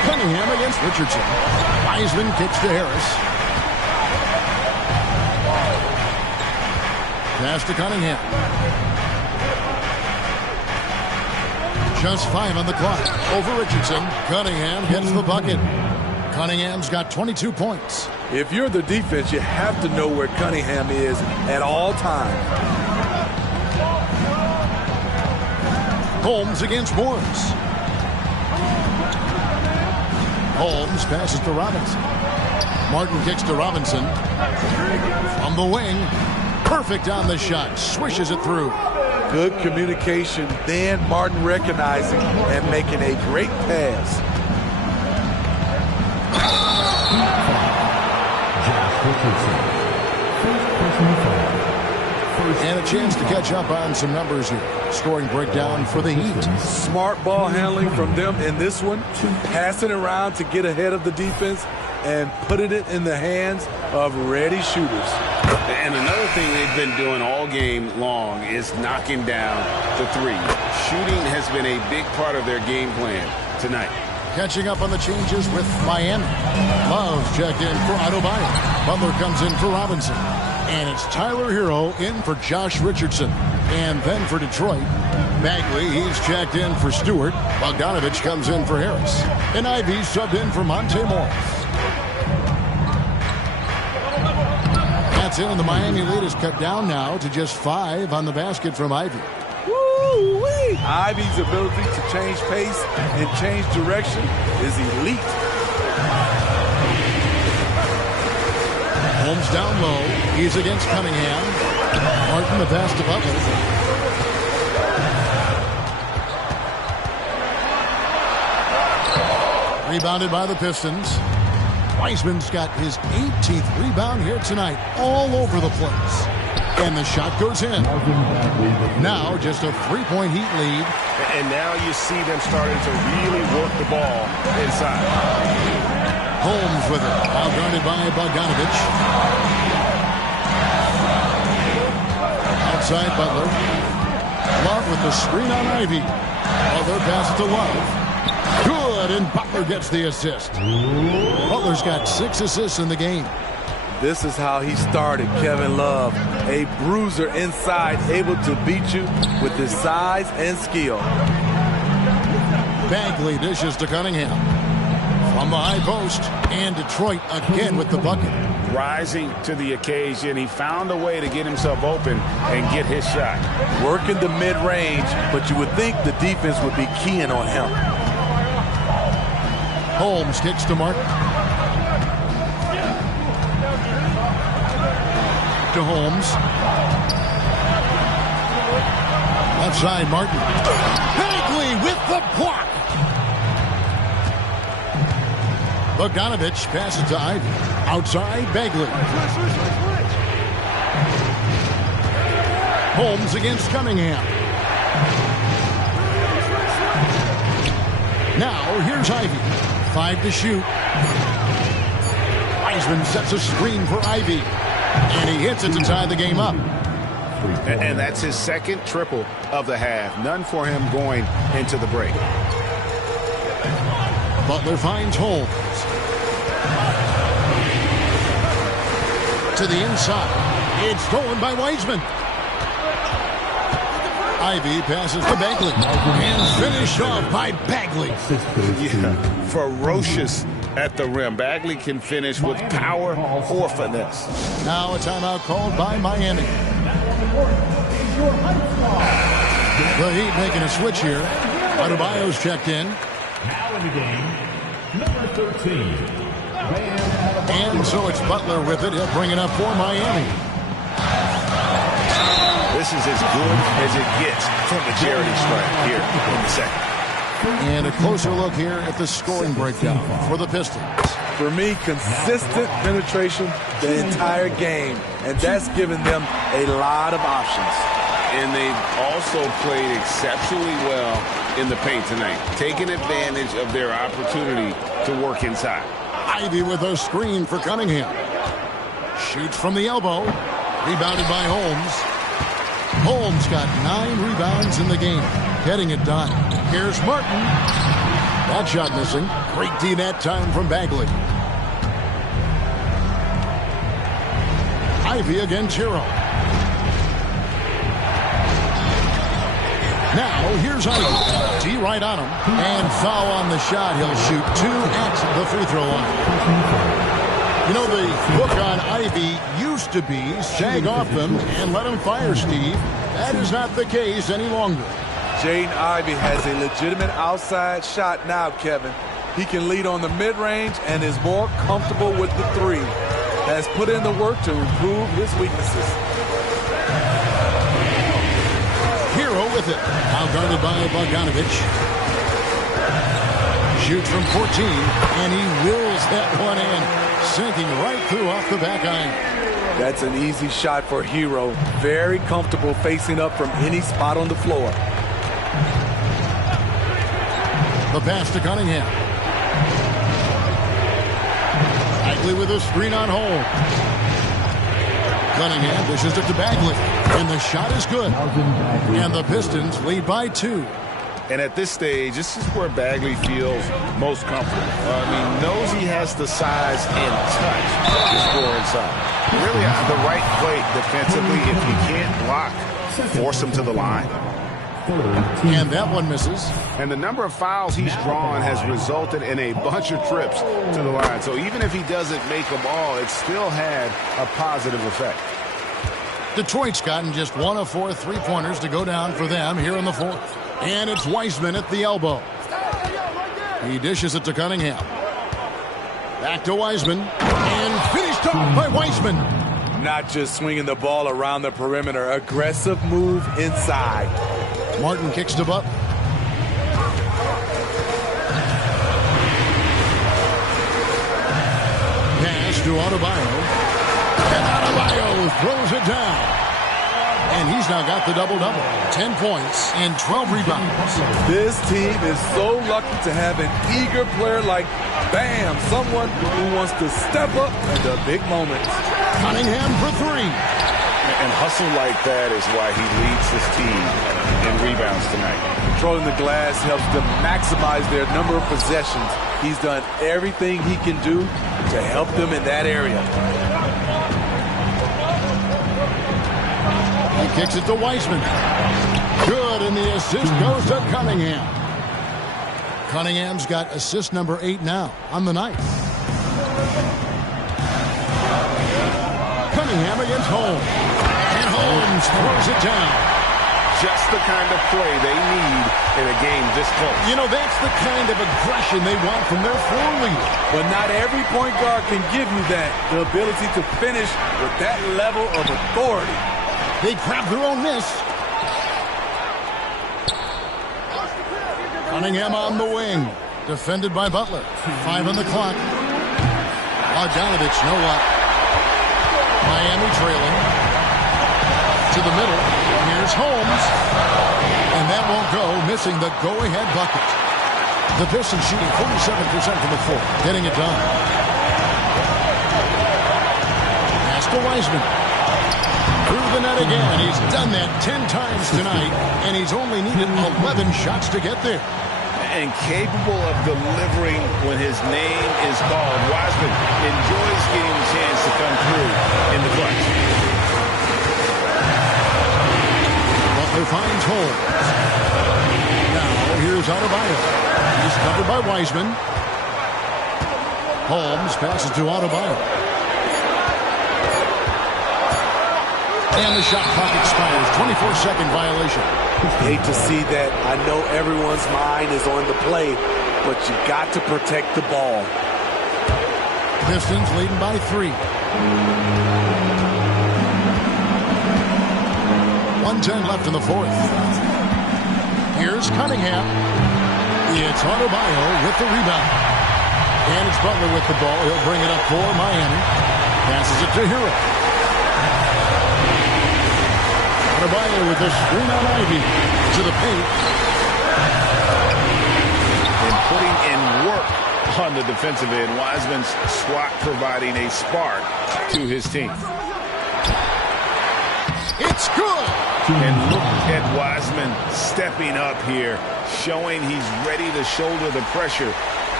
Cunningham against Richardson. Wiseman kicks to Harris. Pass to Cunningham. Just 5 on the clock. Over Richardson. Cunningham gets the bucket. Cunningham's got 22 points. If you're the defense, you have to know where Cunningham is at all times. Holmes against Morris. Holmes passes to Robinson. Martin kicks to Robinson. From the wing. Perfect on the shot. Swishes it through. Good communication. Then Martin recognizing and making a great pass. And a chance to catch up on some numbers here. Scoring breakdown for the Heat. Smart ball handling from them in this one. Passing around to get ahead of the defense and putting it in the hands of ready shooters. And another thing they've been doing all game long is knocking down the three. Shooting has been a big part of their game plan tonight. Catching up on the changes with Miami. Love checked in for Adebayo. Butler comes in for Robinson. And it's Tyler Hero in for Josh Richardson. And then for Detroit, Bagley, he's checked in for Stewart. Bogdanovich comes in for Harris. And Ivy subbed in for Monte Morris. That's it, and the Miami lead is cut down now to just 5 on the basket from Ivy. Woo-wee! Ivy's ability to change pace and change direction is elite. Holmes down low. He's against Cunningham. Martin the pass to Butler. Rebounded by the Pistons. Wiseman's got his 18th rebound here tonight. All over the place. And the shot goes in. Now just a 3-point Heat lead. And now you see them starting to really work the ball inside. Holmes with it. Now guarded by Bogdanovich. Outside Butler. Love with the screen on Ivy. Butler passes to Love. Good, and Butler gets the assist. Butler's got 6 assists in the game. This is how he started, Kevin Love. A bruiser inside, able to beat you with his size and skill. Bagley dishes to Cunningham. From the high post, and Detroit again with the bucket. Rising to the occasion, he found a way to get himself open and get his shot. Working the mid-range, but you would think the defense would be keying on him. Holmes kicks to Martin. To Holmes. Left side, Martin. Bagley with the block. Bogdanovich passes to Ivy. Outside, Bagley. Holmes against Cunningham. Now, here's Ivy. 5 to shoot. Wiseman sets a screen for Ivy. And he hits it to tie the game up. And that's his second triple of the half. None for him going into the break. Butler finds Holmes. To the inside. It's stolen by Wiseman. Ivy passes to Bagley. And finished off by Bagley. Yeah, ferocious at the rim. Bagley can finish with power or finesse. Now a timeout called by Miami. The Heat making a switch here. Adebayo's checked in. Now in the game, number 13. And so it's Butler with it. He'll bring it up for Miami. This is as good as it gets from the charity stripe here in the second. And a closer look here at the scoring breakdown for the Pistons. For me, consistent penetration the entire game, and that's given them a lot of options. And they've also played exceptionally well in the paint tonight, taking advantage of their opportunity to work inside. Ivy with a screen for Cunningham. Shoots from the elbow. Rebounded by Holmes. Holmes got 9 rebounds in the game, getting it done. Here's Martin. That shot missing. Great D that time from Bagley. Ivy against Hero. Now, here's Ivy. D right on him. And foul on the shot. He'll shoot 2 at the free throw line. You know, the book on Ivy used to be sag off them and let him fire, Steve. That is not the case any longer. Jaden Ivey has a legitimate outside shot now, Kevin. He can lead on the mid-range and is more comfortable with the 3. Has put in the work to improve his weaknesses. Hero with it. Now guarded by Bogdanovich. Shoots from 14, and he wills that one in, sinking right through off the back iron. That's an easy shot for Hero. Very comfortable facing up from any spot on the floor. The pass to Cunningham. Bagley with a screen on hold. Cunningham dishes it to Bagley, and the shot is good. And the Pistons lead by 2. And at this stage, this is where Bagley feels most comfortable. Knows he has the size and touch to score inside. Really the right play defensively. If he can't block, force him to the line. And that one misses. And the number of fouls he's drawn has resulted in a bunch of trips to the line. So even if he doesn't make them all, it still had a positive effect. Detroit's gotten just 1 of 4 3-pointers to go down for them here in the 4th. And it's Wiseman at the elbow. He dishes it to Cunningham. Back to Wiseman. And finished off by Wiseman. Not just swinging the ball around the perimeter. Aggressive move inside. Martin kicks to Butler. Pass to Adebayo. And Adebayo throws it down. And he's now got the double-double. 10 points and 12 rebounds. This team is so lucky to have an eager player like Bam, someone who wants to step up at the big moments. Cunningham for 3. And hustle like that is why he leads his team in rebounds tonight. Controlling the glass helps them maximize their number of possessions. He's done everything he can do to help them in that area. He kicks it to Wiseman. Good, and the assist goes to Cunningham. Cunningham's got assist number 8 now on the night. Cunningham against Holmes. And Holmes throws it down. Just the kind of play they need in a game this close. You know, that's the kind of aggression they want from their floor leader. But not every point guard can give you that. The ability to finish with that level of authority. They grab their own miss. Cunningham on the wing. Defended by Butler. 5 on the clock. Bogdanovich, no luck. Miami trailing. To the middle. Here's Holmes. And that won't go. Missing the go-ahead bucket. The Pistons shooting 47% from the floor. Getting it done. Pass to Wiseman. Through the net again. He's done that 10 times tonight, and he's only needed 11 shots to get there. And capable of delivering when his name is called. Wiseman enjoys getting the chance to come through in the clutch. Butler finds Holmes. Now here's Adebayo. He's covered by Wiseman. Holmes passes to Adebayo. And the shot clock expires. 24-second violation. Hate to see that. I know everyone's mind is on the play, but you got to protect the ball. Pistons leading by 3. 1:10 left in the 4th. Here's Cunningham. It's Adebayo with the rebound. And it's Butler with the ball. He'll bring it up for Miami. Passes it to Hero. Adebayo with the screen on Ivy. To the paint. And putting in work on the defensive end. Wiseman's swat providing a spark to his team. It's good. And look at Wiseman stepping up here, showing he's ready to shoulder the pressure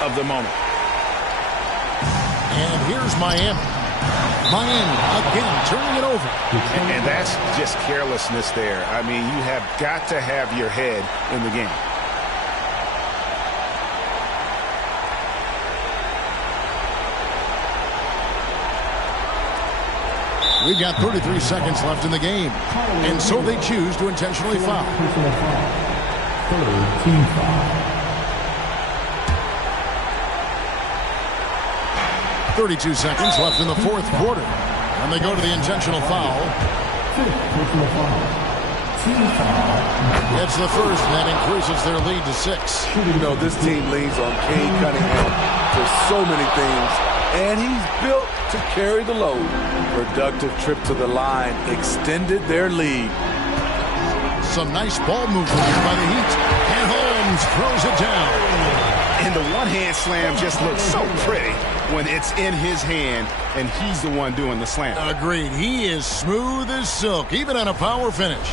of the moment. And here's Miami. Miami again turning it over. And that's just carelessness there. I mean, you have got to have your head in the game. We've got 33 seconds left in the game. And so they choose to intentionally foul. Third team foul. 32 seconds left in the fourth quarter. And they go to the intentional foul. Fifth personal foul. Team foul. It's the first, and that increases their lead to 6. You know, this team leans on Cade Cunningham for so many things, and he's built to carry the load. Productive trip to the line extended their lead. Some nice ball movement here by the Heat. And Holmes throws it down. And the one-hand slam just looks so pretty when it's in his hand and he's the one doing the slam. Agreed. He is smooth as silk, even on a power finish.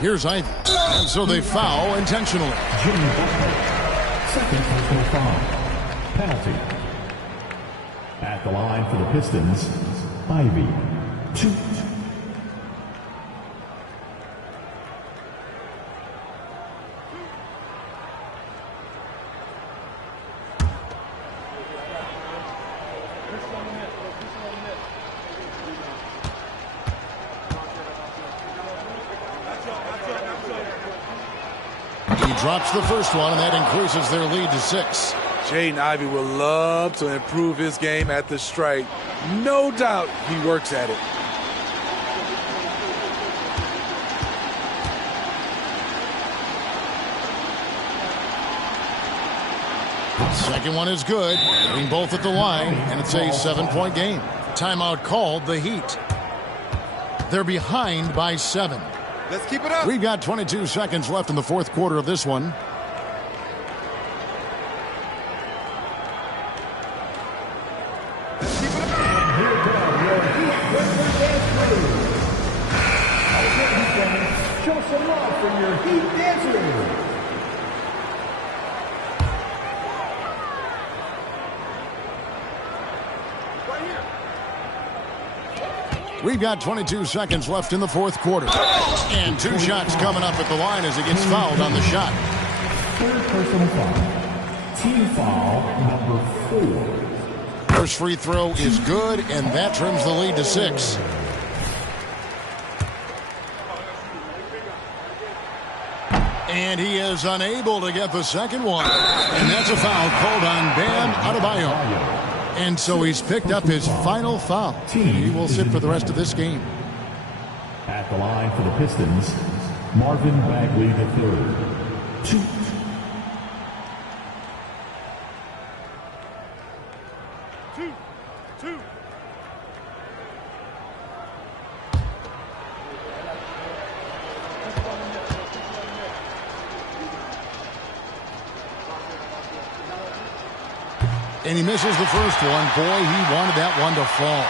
Here's Ivy. And so they foul intentionally. Jimmy Butler. Second personal foul. Penalty. At the line for the Pistons, Ivy. 2. He drops the first one, and that increases their lead to 6. Jaden Ivey will love to improve his game at the stripe. No doubt he works at it. Second one is good. Hitting both at the line, and it's a 7-point game. Timeout called, the Heat. They're behind by 7. Let's keep it up. We've got 22 seconds left in the fourth quarter of this one. Show some love for your Heat dancers. We've got 22 seconds left in the fourth quarter. And 2 shots coming up at the line as he gets fouled on the shot. Third personal foul. Team foul number 4. First free throw is good, and that trims the lead to 6. And he is unable to get the second one. And that's a foul called on Bam Adebayo. And so he's picked up his final foul. He will sit for the rest of this game. At the line for the Pistons, Marvin Bagley III. 2. And he misses the first one. Boy, he wanted that one to fall.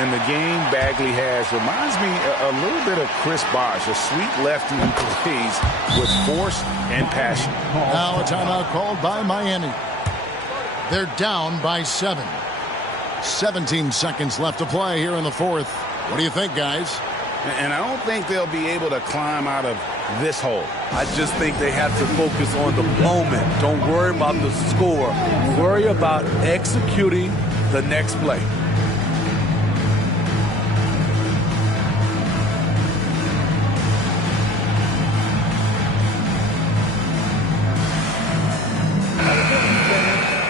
And the game Bagley has reminds me a little bit of Chris Bosh, a sweet lefty who plays with force and passion. Now a timeout called by Miami. They're down by 7. 17 seconds left to play here in the fourth. What do you think, guys? And I don't think they'll be able to climb out of this hole. I just think they have to focus on the moment. Don't worry about the score. Worry about executing the next play.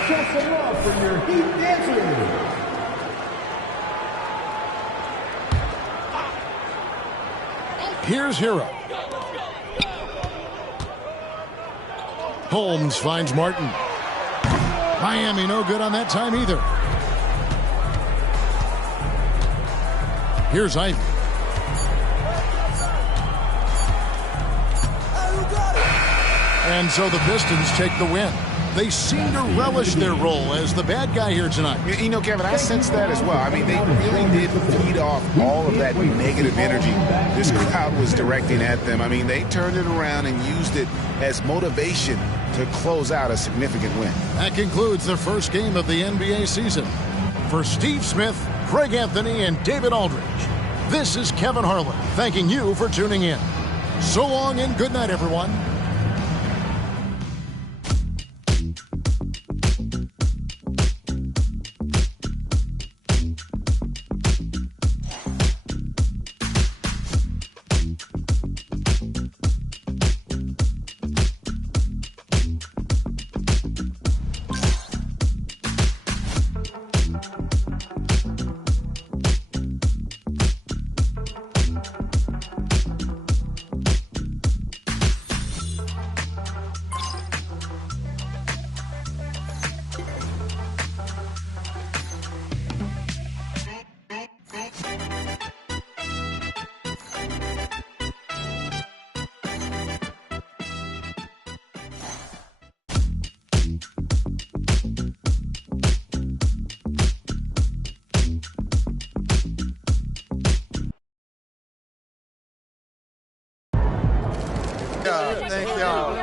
Show some love for your Heat dancers. Here's Hero. Holmes finds Martin. Miami no good on that time either. Here's Ivy. And so the Pistons take the win. They seem to relish their role as the bad guy here tonight. You know, Kevin, I sense that as well. I mean, they really did feed off all of that negative energy this crowd was directing at them. I mean, they turned it around and used it as motivation to close out a significant win. That concludes the first game of the NBA season. For Steve Smith, Craig Anthony, and David Aldridge, this is Kevin Harlan thanking you for tuning in. So long and good night, everyone.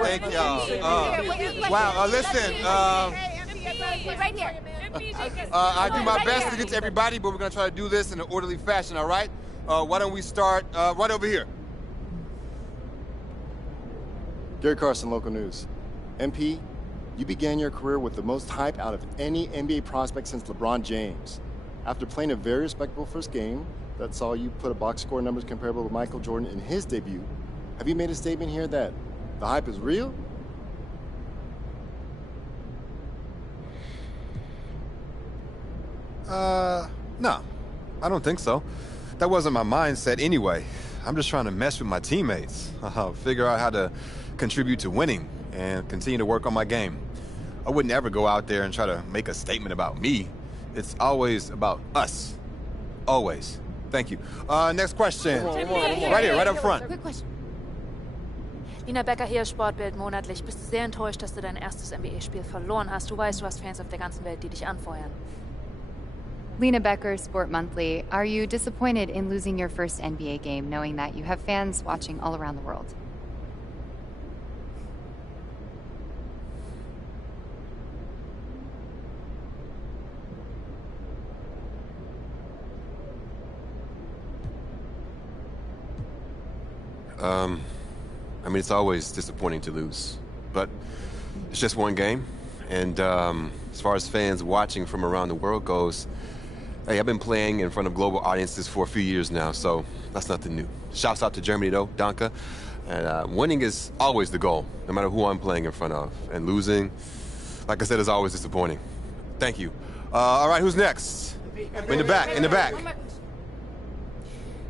Thank y'all. Wow, listen. Right here. I do my best to get to everybody, but we're going to try to do this in an orderly fashion, all right? Why don't we start right over here? Gary Carson, local news. MP, you began your career with the most hype out of any NBA prospect since LeBron James. After playing a very respectable first game that saw you put a box score numbers comparable to Michael Jordan in his debut, have you made a statement here that the hype is real? No, I don't think so. That wasn't my mindset anyway. I'm just trying to mesh with my teammates, figure out how to contribute to winning, and continue to work on my game. I wouldn't ever go out there and try to make a statement about me. It's always about us. Always. Thank you. Next question. Right here, right up front. Quick question. Lina Becker hier, Sportbild monatlich. Bist du sehr enttäuscht, dass du dein erstes NBA-Spiel verloren hast? Du weißt, du hast Fans auf der ganzen Welt, die dich anfeuern. Lena Becker, Sport Monthly. Are you disappointed in losing your first NBA game, knowing that you have fans watching all around the world? I mean, it's always disappointing to lose, but it's just one game. And as far as fans watching from around the world goes, hey, I've been playing in front of global audiences for a few years now, so that's nothing new. Shouts out to Germany, though, Danke. And winning is always the goal, no matter who I'm playing in front of. And losing, like I said, is always disappointing. Thank you. All right, who's next? In the back, in the back.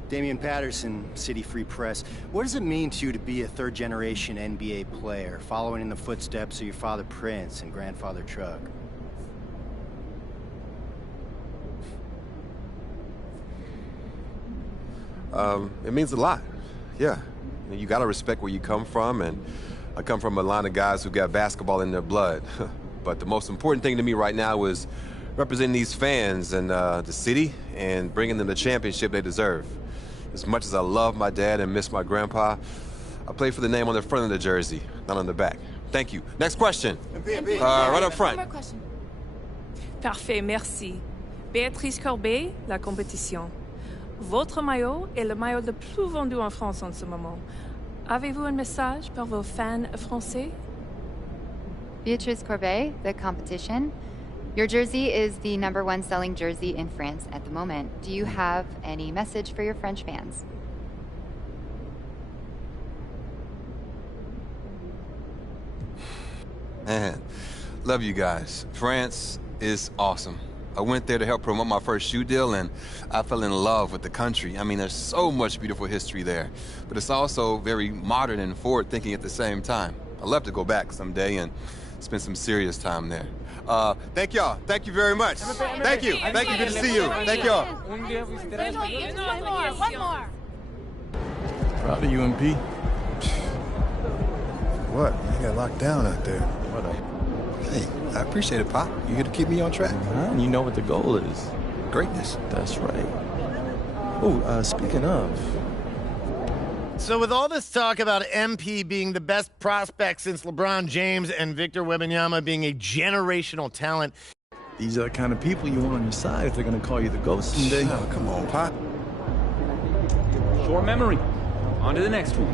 Damian Patterson, City Free Press. What does it mean to you to be a third-generation NBA player, following in the footsteps of your father Prince and grandfather Chuck? It means a lot, yeah. You gotta respect where you come from, and I come from a line of guys who got basketball in their blood. But the most important thing to me right now is representing these fans and the city and bringing them the championship they deserve. As much as I love my dad and miss my grandpa, I play for the name on the front of the jersey, not on the back. Thank you. Next question. Right up front. Parfait, merci. Béatrice Corbet, La Compétition. Votre maillot est le maillot le plus vendu en France en ce moment. Avez-vous un message pour vos fans français? Beatrice Corbet, The Competition. Your jersey is the #1 selling jersey in France at the moment. Do you have any message for your French fans? Man, love you guys. France is awesome. I went there to help promote my first shoe deal, and I fell in love with the country. I mean, there's so much beautiful history there, but it's also very modern and forward-thinking at the same time. I'd love to go back someday and spend some serious time there. Thank y'all. Thank you very much. Thank you. Thank you. Good to see you. Thank y'all. One more. Proud of you, MP. What? You got locked down out there. What up? Hey, I appreciate it, Pop. You here to keep me on track. And you know what the goal is. Greatness. That's right. Oh, speaking of. So with all this talk about MP being the best prospect since LeBron James and Victor Wembanyama being a generational talent. These are the kind of people you want on your side if they're going to call you the GOAT someday. Oh, come on, Pop. Short memory. On to the next one.